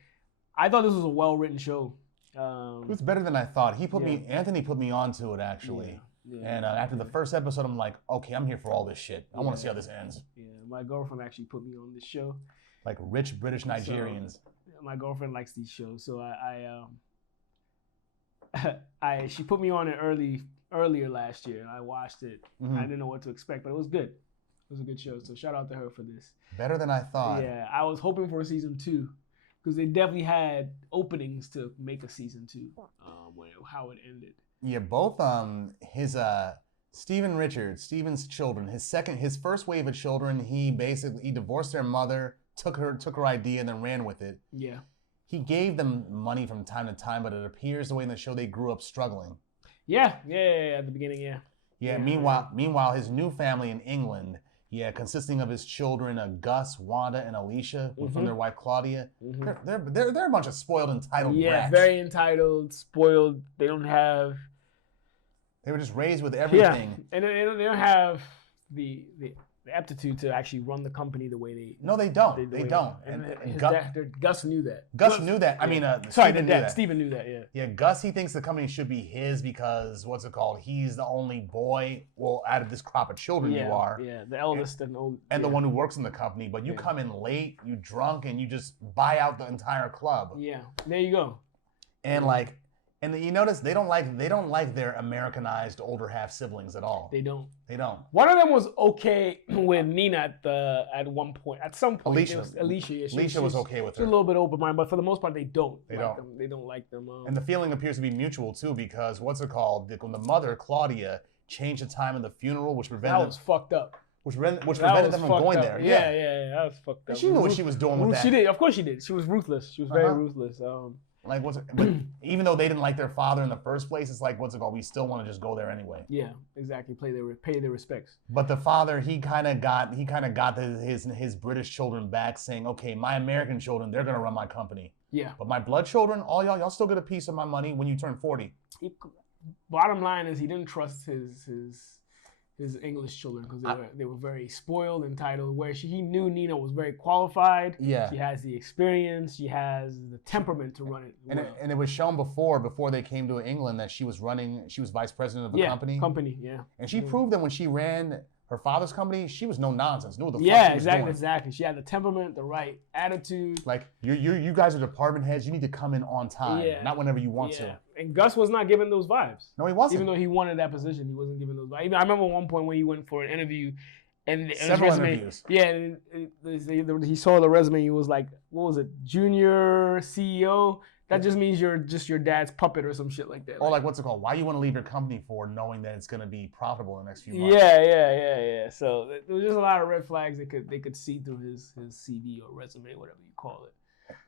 I thought this was a well-written show. It was better than I thought. Anthony put me onto it actually. Yeah. And after the first episode, I'm like, okay, I'm here for all this shit. I want to see how this ends. Yeah, my girlfriend actually put me on this show. Like rich British Nigerians. So, my girlfriend likes these shows, so she put me on it earlier last year, and I watched it. I didn't know what to expect, but it was good. It was a good show, so shout out to her for this. Better than I thought. Yeah, I was hoping for a season 2 because they definitely had openings to make a season 2. How it ended. Yeah, both Steven's children, his first wave of children, he divorced their mother, took her idea and then ran with it. Yeah. He gave them money from time to time, but it appears the way in the show they grew up struggling. Yeah, at the beginning, Yeah, meanwhile, his new family in England, consisting of his children, Gus, Wanda, and Alicia, from their wife Claudia. They're a bunch of spoiled, entitled brats. Yeah, very entitled, spoiled. They don't have. They were just raised with everything. Yeah, and they don't have the aptitude to actually run the company the way they. No, they don't. They don't. And Gus knew that. Gus knew that. I mean, Steven knew that. Yeah. Yeah, Gus. He thinks the company should be his because he's the only boy. Well, out of this crop of children, you are. Yeah, the eldest and the one who works in the company. But you come in late, you drunk, and you just buy out the entire club. Yeah, there you go. And And you notice they don't like their Americanized older half siblings at all. They don't. One of them was okay with Nina at one point. At some point, Alicia. Alicia was okay with her. She's a little bit open-minded, but for the most part, they don't. They don't like them. And the feeling appears to be mutual too, because when the mother Claudia changed the time of the funeral, which prevented that was fucked up. Which prevented them from going there. Yeah, that was fucked up. She knew what she was doing with that. She did. Of course she did. She was ruthless. She was very ruthless. But even though they didn't like their father in the first place, it's like, we still want to just go there anyway. Yeah, exactly. Pay their respects. But the father, he kind of got his British children back, saying, okay, my American children, they're gonna run my company. Yeah. But my blood children, all y'all still get a piece of my money when you turn 40. Bottom line is he didn't trust his English children because they were very spoiled, entitled, where he knew Nina was very qualified. Yeah. She has the experience. She has the temperament to run it well. And it was shown before they came to England that she was vice president of the company. Yeah. And she proved that when she ran her father's company, she was no nonsense. Knew what the fuck she was doing. Exactly. She had the temperament, the right attitude. Like, you guys are department heads. You need to come in on time, not whenever you want to. And Gus was not giving those vibes. No, he wasn't. Even though he wanted that position, he wasn't giving those vibes. I remember one point when he went for an interview, and several interviews. Yeah, he saw the resume. He was like, "What was it? Junior CEO." That just means you're just your dad's puppet or some shit like that. Or what's it called? Why you want to leave your company for, knowing that it's going to be profitable in the next few months? Yeah. So there was just a lot of red flags they could see through his CV or resume, whatever you call it.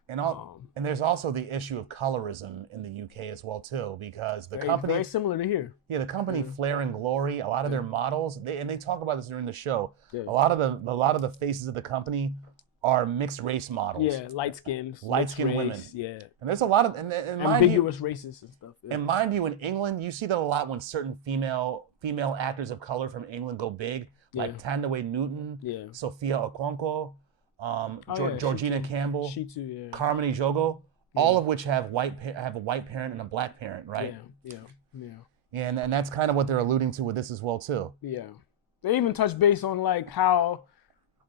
And there's also the issue of colorism in the UK as well too, because the company very similar to here. Yeah, the company Flair and Glory, a lot of their models, they talk about this during the show. Yeah. A lot of the faces of the company are mixed race models. Yeah, light skinned women. Yeah. And there's a lot of ambiguous races and stuff. Yeah. And mind you, in England, you see that a lot when certain female actors of color from England go big, like Thandiwe Newton, Sophia Okonkwo, Georgina Campbell, she too, yeah. Carmine Jogo, all of which have a white parent and a black parent, right? Yeah. And that's kind of what they're alluding to with this as well too. Yeah. They even touch base on how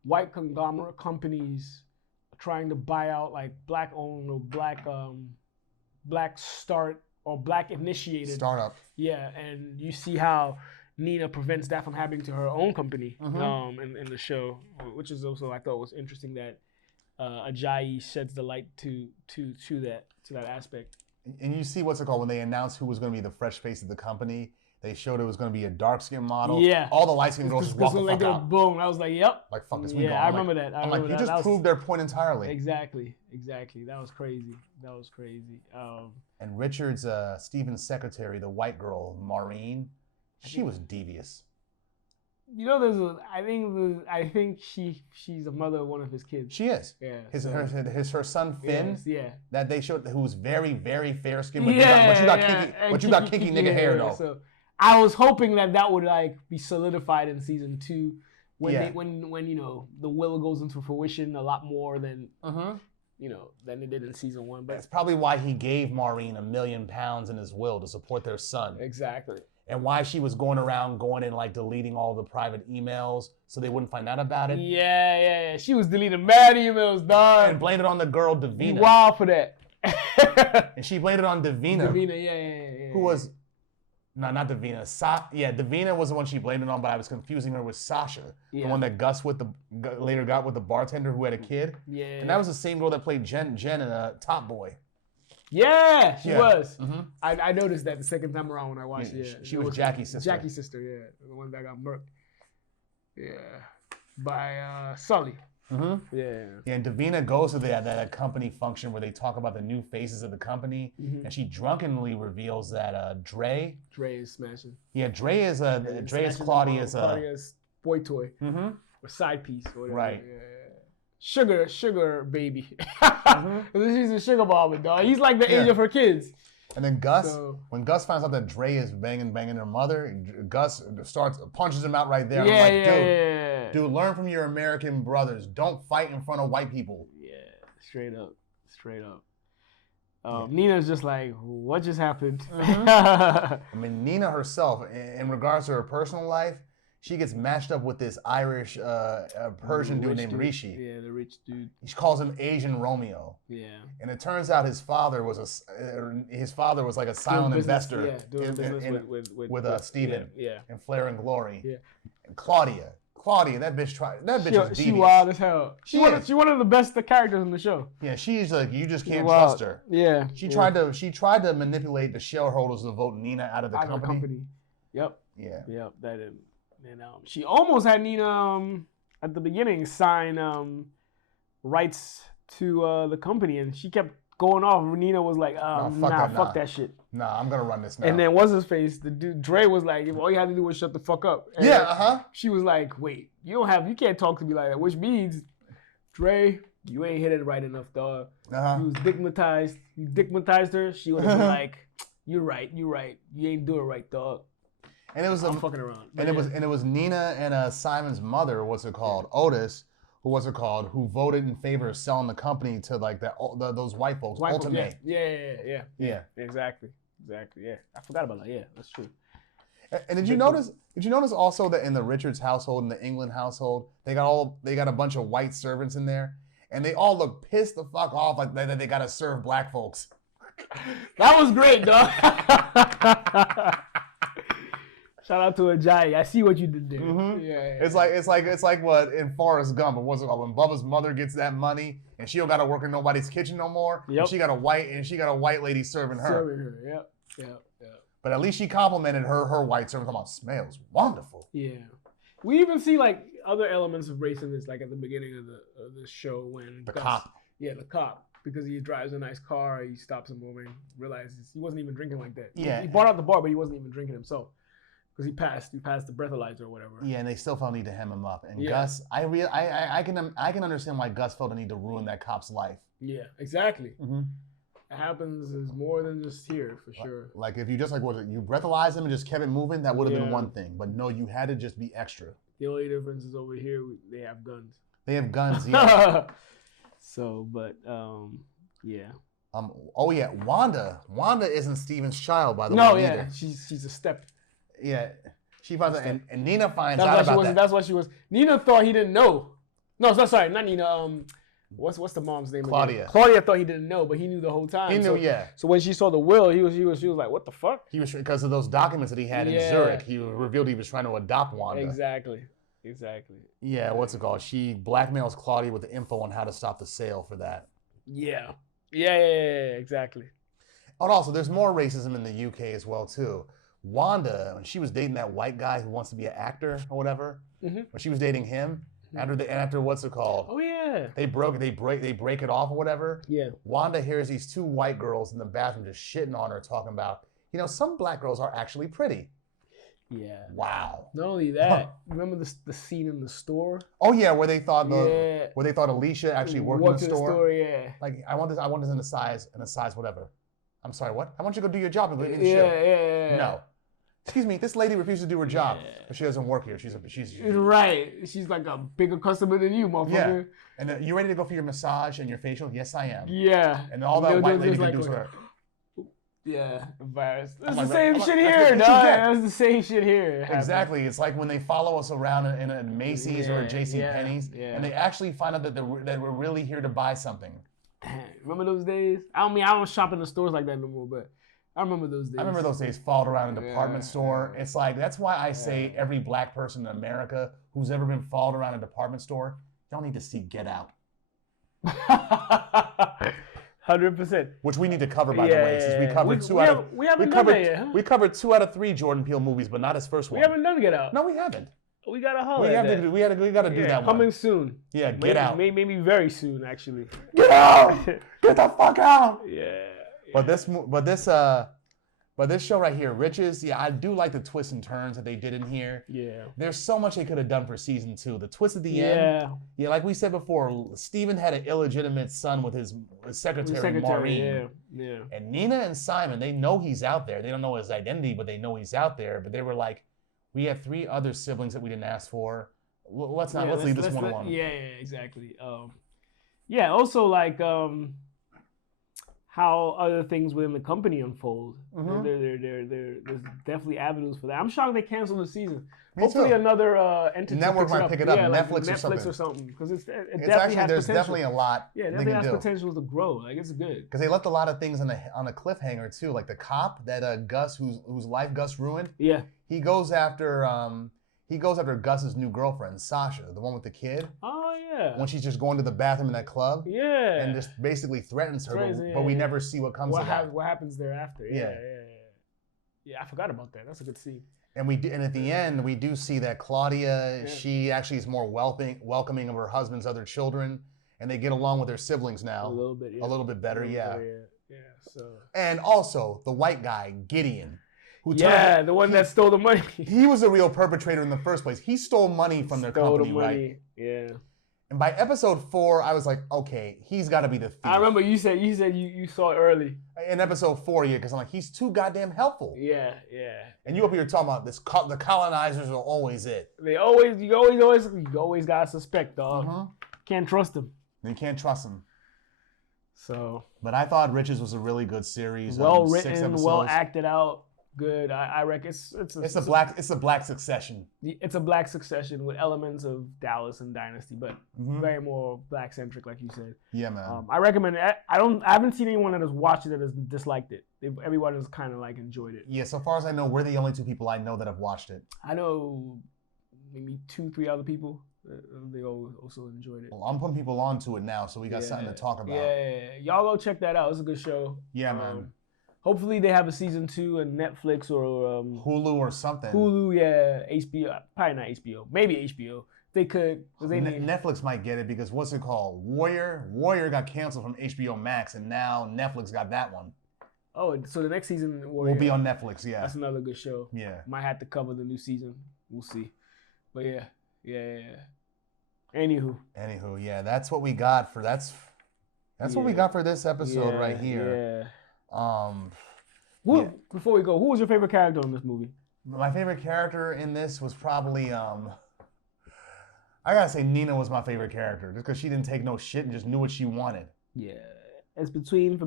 white conglomerate companies are trying to buy out black owned or black start or black initiated startup. Yeah, and you see how Nina prevents that from happening to her own company in the show, which is also, I thought, was interesting that Ajayi sheds the light to that aspect. And you see when they announced who was going to be the fresh face of the company, They showed it was going to be a dark skin model. Yeah. All the light skinned girls just walked the fuck out. Boom. I was like, yep. Like, fuck this, we Yeah, gone. I remember that. I'm like, you just proved their point entirely. Exactly. That was crazy. And Richard's Steven's secretary, the white girl, Maureen, she was devious. You know, I think she's a mother of one of his kids. She is. Yeah. Her son Finn. Yes, yeah. That they showed, who's very, very fair skinned, but you got kinky nigga hair though. So I was hoping that would like be solidified in season 2 when when you know the will goes into fruition a lot more than than it did in season 1. But that's probably why he gave Maureen £1 million in his will to support their son. Exactly. And why she was going and like deleting all the private emails so they wouldn't find out about it. Yeah. She was deleting mad emails, dog. And blamed it on the girl Davina. You wild for that. And she blamed it on Davina. Davina, yeah. Who was, no, not Davina. Davina was the one she blamed it on, but I was confusing her with Sasha, the one that Gus later got with the bartender who had a kid. Yeah. And that was the same girl that played Jen in Top Boy. Yeah, she was. Mm-hmm. I noticed that the second time around when I watched it. Yeah. She was Jackie's sister. Jackie's sister, yeah. The one that got murked. Yeah. By Sully. Mm-hmm. Yeah. And Davina goes to that company function where they talk about the new faces of the company, and she drunkenly reveals that Dre is smashing. Yeah, Dre is Claudia's boy toy. Mm-hmm. Or side piece or whatever. Right. Yeah. Sugar baby. She's a sugar mama, dog. He's like the age of her kids. And then when Gus finds out that Dre is banging her mother, Gus punches him out right there. I'm like, dude, learn from your American brothers. Don't fight in front of white people. Yeah, straight up. Nina's just like, what just happened? I mean, Nina herself, in regards to her personal life, she gets matched up with this Irish Persian dude named Rishi. Yeah, the rich dude. She calls him Asian Romeo. Yeah. And it turns out his father was like a silent investor with Steven in Flair and Glory. Yeah. And Claudia, that bitch is devious. She wild as hell. She one of the best characters in the show. Yeah, she's like, you just can't trust her. Yeah. She tried to manipulate the shareholders to vote Nina out of the company. Yep. Yeah. Yep. That didn't. And she almost had Nina at the beginning sign rights to the company, and she kept going off. Nina was like, fuck that shit. Nah, I'm gonna run this now. And then what's his face? The dude Dre was like, all you had to do was shut the fuck up. And she was like, wait, you can't talk to me like that, which means, Dre, you ain't hit it right enough, dog. You was digmatized. You digmatized her. She would have been like, you're right. You ain't do it right, dog. And it was fucking around. And it was Nina and Simon's mother, Otis, who voted in favor of selling the company to like those white folks. Ultimate. Yeah. Exactly. Yeah. I forgot about that. Yeah, that's true. And did you notice also that in the Richards household, in the England household, they got a bunch of white servants in there, and they all look pissed the fuck off like they gotta serve black folks. That was great, dog. Shout out to Ajayi. I see what you did there. Mm-hmm. Yeah. It's like what in Forrest Gump. What's it called? When Bubba's mother gets that money and she don't got to work in nobody's kitchen no more. Yep. And she got a white lady serving her. Yep. But at least she complimented her white servant. Talking about smells wonderful. Yeah. We even see like other elements of race in this, like at the beginning of the show when the cop. Yeah, the cop. Because he drives a nice car, he stops him over and realizes he wasn't even drinking like that. Yeah. He bought out the bar, but he wasn't even drinking himself. Because he passed the breathalyzer or whatever. Yeah, and they still felt the need to hem him up. And Gus, I can understand why Gus felt the need to ruin that cop's life. Yeah, exactly. Mm-hmm. It happens is more than just here, for sure. Like if you just you breathalyzed him and just kept it moving, that would have been one thing. But no, you had to just be extra. The only difference is over here, they have guns. They have guns, yeah. So, but, yeah. Wanda. Wanda isn't Steven's child, by the way. No, yeah, she's a step. Yeah, she finds out, and Nina finds out about that. That's what she was. Nina thought he didn't know. No, sorry, not Nina. What's the mom's name? Claudia. Again? Claudia thought he didn't know, but he knew the whole time. He knew, yeah. So when she saw the will, he was like, "What the fuck?" He was because of those documents that he had in Zurich. He revealed he was trying to adopt Wanda. Exactly. Yeah, what's it called? She blackmails Claudia with the info on how to stop the sale for that. Yeah, exactly. And also, there's more racism in the UK as well too. Wanda, when she was dating that white guy who wants to be an actor or whatever, when she was dating him, after what's it called? Oh yeah. They break it off or whatever. Yeah. Wanda hears these two white girls in the bathroom just shitting on her, talking about, some black girls are actually pretty. Yeah. Wow. Not only that, remember the scene in the store? Oh yeah, where they thought Alicia actually worked in the store. Yeah. Like I want this in a size whatever. I'm sorry, what? I want you to go do your job and go in the show. Yeah. No. Excuse me, this lady refuses to do her job, but she doesn't work here. She's right. She's like a bigger customer than you, motherfucker. Yeah. And you ready to go for your massage and your facial? Yes, I am. Yeah. And all that white lady can do is her. Yeah, virus. It's the same shit here, dog. It's the same shit here. Exactly. It's like when they follow us around in a Macy's or a JCPenney's, and they actually find out that we're really here to buy something. Remember those days? I don't shop in the stores like that no more, but I remember those days. I remember those days, followed around a department store. It's like, that's why I say every black person in America who's ever been followed around a department store, y'all need to see Get Out. 100%. Which we need to cover, by the way, since we covered we covered 2 out of 3 Jordan Peele movies, but not his first one. We haven't done Get Out. No, we haven't. We gotta holler. We gotta do that one. Coming soon. Yeah, Get Out. Maybe very soon, actually. Get out! Get the fuck out! Yeah. But this show right here, Riches, I do like the twists and turns that they did in here. Yeah. There's so much they could have done for season 2. The twist at the end. Yeah, like we said before, Steven had an illegitimate son with his secretary Maureen. Yeah. And Nina and Simon, they know he's out there. They don't know his identity, but they know he's out there. But they were like, we have 3 other siblings that we didn't ask for. Let's leave this one alone. Yeah, exactly. Also like how other things within the company unfold. There's definitely avenues for that. I'm shocked they canceled the season. Hopefully another entity network might pick it up, Netflix or something. Because there's definitely a lot. Yeah, it definitely has potential to grow. Like, it's good. Because they left a lot of things on a cliffhanger too. Like the cop that Gus, whose life Gus ruined. Yeah. He goes after Gus's new girlfriend, Sasha, the one with the kid. Oh yeah. When she's just going to the bathroom in that club. Yeah. And just basically threatens her, but we never see what comes of that. What happens thereafter? Yeah, I forgot about that. That's a good scene. And at the end, we do see that Claudia, she actually is more welcoming of her husband's other children, and they get along with their siblings now. A little bit better, yeah. So. And also the white guy, Gideon. The one that stole the money. He was the real perpetrator in the first place. He stole money from their company, right? Yeah. And by episode 4, I was like, okay, he's got to be the thief. I remember you said you saw it early. In episode 4, because I'm like, he's too goddamn helpful. Yeah. And you up here talking about this, the colonizers are always it. You always gotta suspect, dog. Can't trust them. You can't trust them. So. But I thought Riches was a really good series. Well written, well acted out. Good. I reckon it's a black Succession. It's a black Succession with elements of Dallas and Dynasty, but very more black centric, like you said. Yeah, man. I recommend it. I haven't seen anyone that has watched it that has disliked it. Everyone has kind of like enjoyed it. Yeah. So far as I know, we're the only 2 people I know that have watched it. I know maybe 2-3 other people. They also enjoyed it. Well, I'm putting people onto it now, so we got something to talk about. Yeah. Y'all go check that out. It's a good show. Yeah, man. Hopefully they have a season 2 on Netflix or Hulu or something. Hulu, HBO, probably not HBO, maybe HBO. They could. Netflix might get it because what's it called? Warrior got canceled from HBO Max, and now Netflix got that one. Oh, so the next season will be on Netflix. Yeah, that's another good show. Yeah, might have to cover the new season. We'll see. But yeah. Anywho, yeah, that's what we got for what we got for this episode right here. Yeah. Before we go, who was your favorite character in this movie? My favorite character in this was probably I gotta say Nina was my favorite character just because she didn't take no shit and just knew what she wanted. Yeah, it's between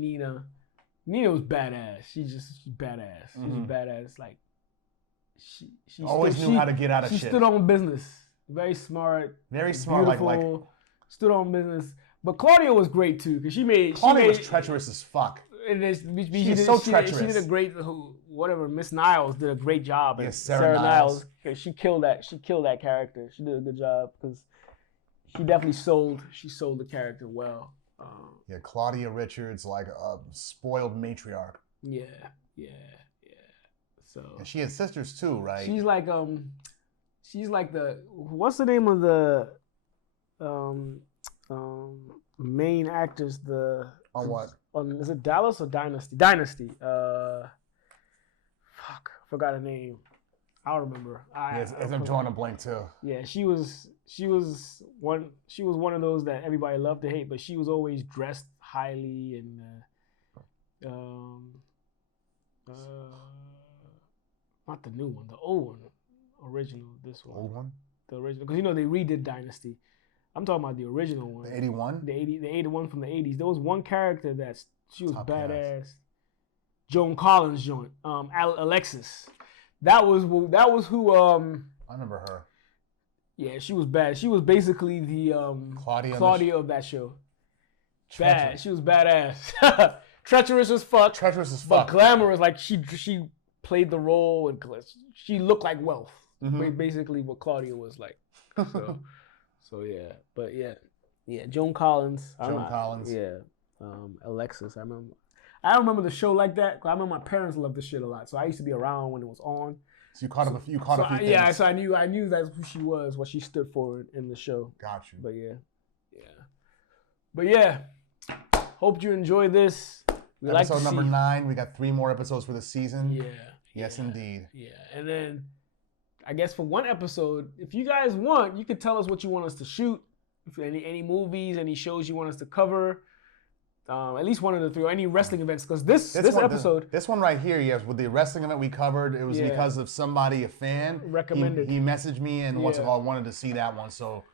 Nina. Nina was badass. She's badass. She's badass. Like she always knew how to get out of shit. She stood on business. Very smart. Beautiful, like stood on business. But Claudia was great too because Claudia was treacherous as fuck. She's so treacherous. She did a great, Miss Niles did a great job. Yeah, Sarah Niles. She killed that. She killed that character. She did a good job because she definitely sold the character well. Claudia Richards, like a spoiled matriarch. Yeah. So and she had sisters too, right? she's like the what's the name of the main actress? On what? Is it Dallas or Dynasty? Dynasty. Forgot her name. I'll remember. I'm drawing a blank too. Yeah, she was one of those that everybody loved to hate, but she was always dressed highly and not the new one, the old one, original. This one, Old one, the original, because they redid Dynasty. I'm talking about the original one, the 81, the 81 from the 80s. There was one character that she was Top badass. cast. Joan Collins joint, Alexis. That was who. I remember her. Yeah, she was bad. She was basically the Claudia of that show. Bad. She was badass. Treacherous as fuck. But glamorous. Like she played the role and she looked like wealth. Mm-hmm. Basically, what Claudia was like. So yeah, but yeah, Joan Collins. Yeah, Alexis. I don't remember the show like that. I remember my parents loved the shit a lot, so I used to be around when it was on. So you caught a few things. Yeah, so I knew that's who she was, what she stood for in the show. Got you. But yeah. Hope you enjoy this. Episode number 9. We got 3 more episodes for the season. Yeah. Yes, indeed. Yeah, and then I guess for one episode, if you guys want, you could tell us what you want us to shoot. If any movies, any shows you want us to cover. At least one of the 3, or any wrestling events, because this episode... This one right here, yes, with the wrestling event we covered, it was because of somebody, a fan. Recommended. He messaged me and wanted to see that one, so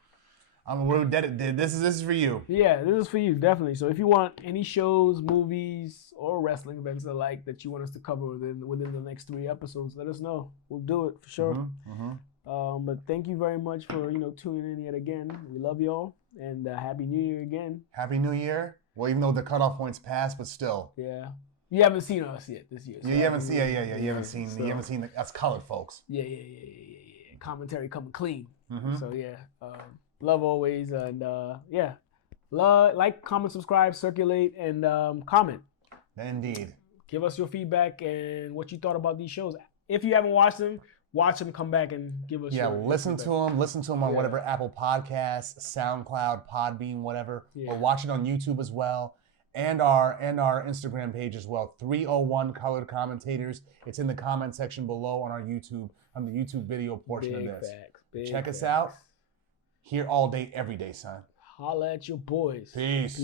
this is for you. Yeah, this is for you, definitely. So if you want any shows, movies, or wrestling events alike that you want us to cover within the next 3 episodes, let us know. We'll do it, for sure. Mm-hmm. But thank you very much for tuning in yet again. We love y'all, and Happy New Year again. Happy New Year. Well, even though the cutoff point's passed, but still. Yeah. You haven't seen us yet this year. So you haven't seen. You haven't seen us colored folks. Yeah. Commentary coming clean. Mm-hmm. So yeah, love always, and like, comment, subscribe, circulate, and comment. Indeed. Give us your feedback and what you thought about these shows. If you haven't watched them, watch them. Come back and give us. Listen to them on whatever Apple Podcasts, SoundCloud, Podbean, whatever, or watch it on YouTube as well, and our Instagram page as well. 301 Colored Commentators. It's in the comment section below on the YouTube video portion of this. Check us out. Here all day, every day, son. Holla at your boys. Peace.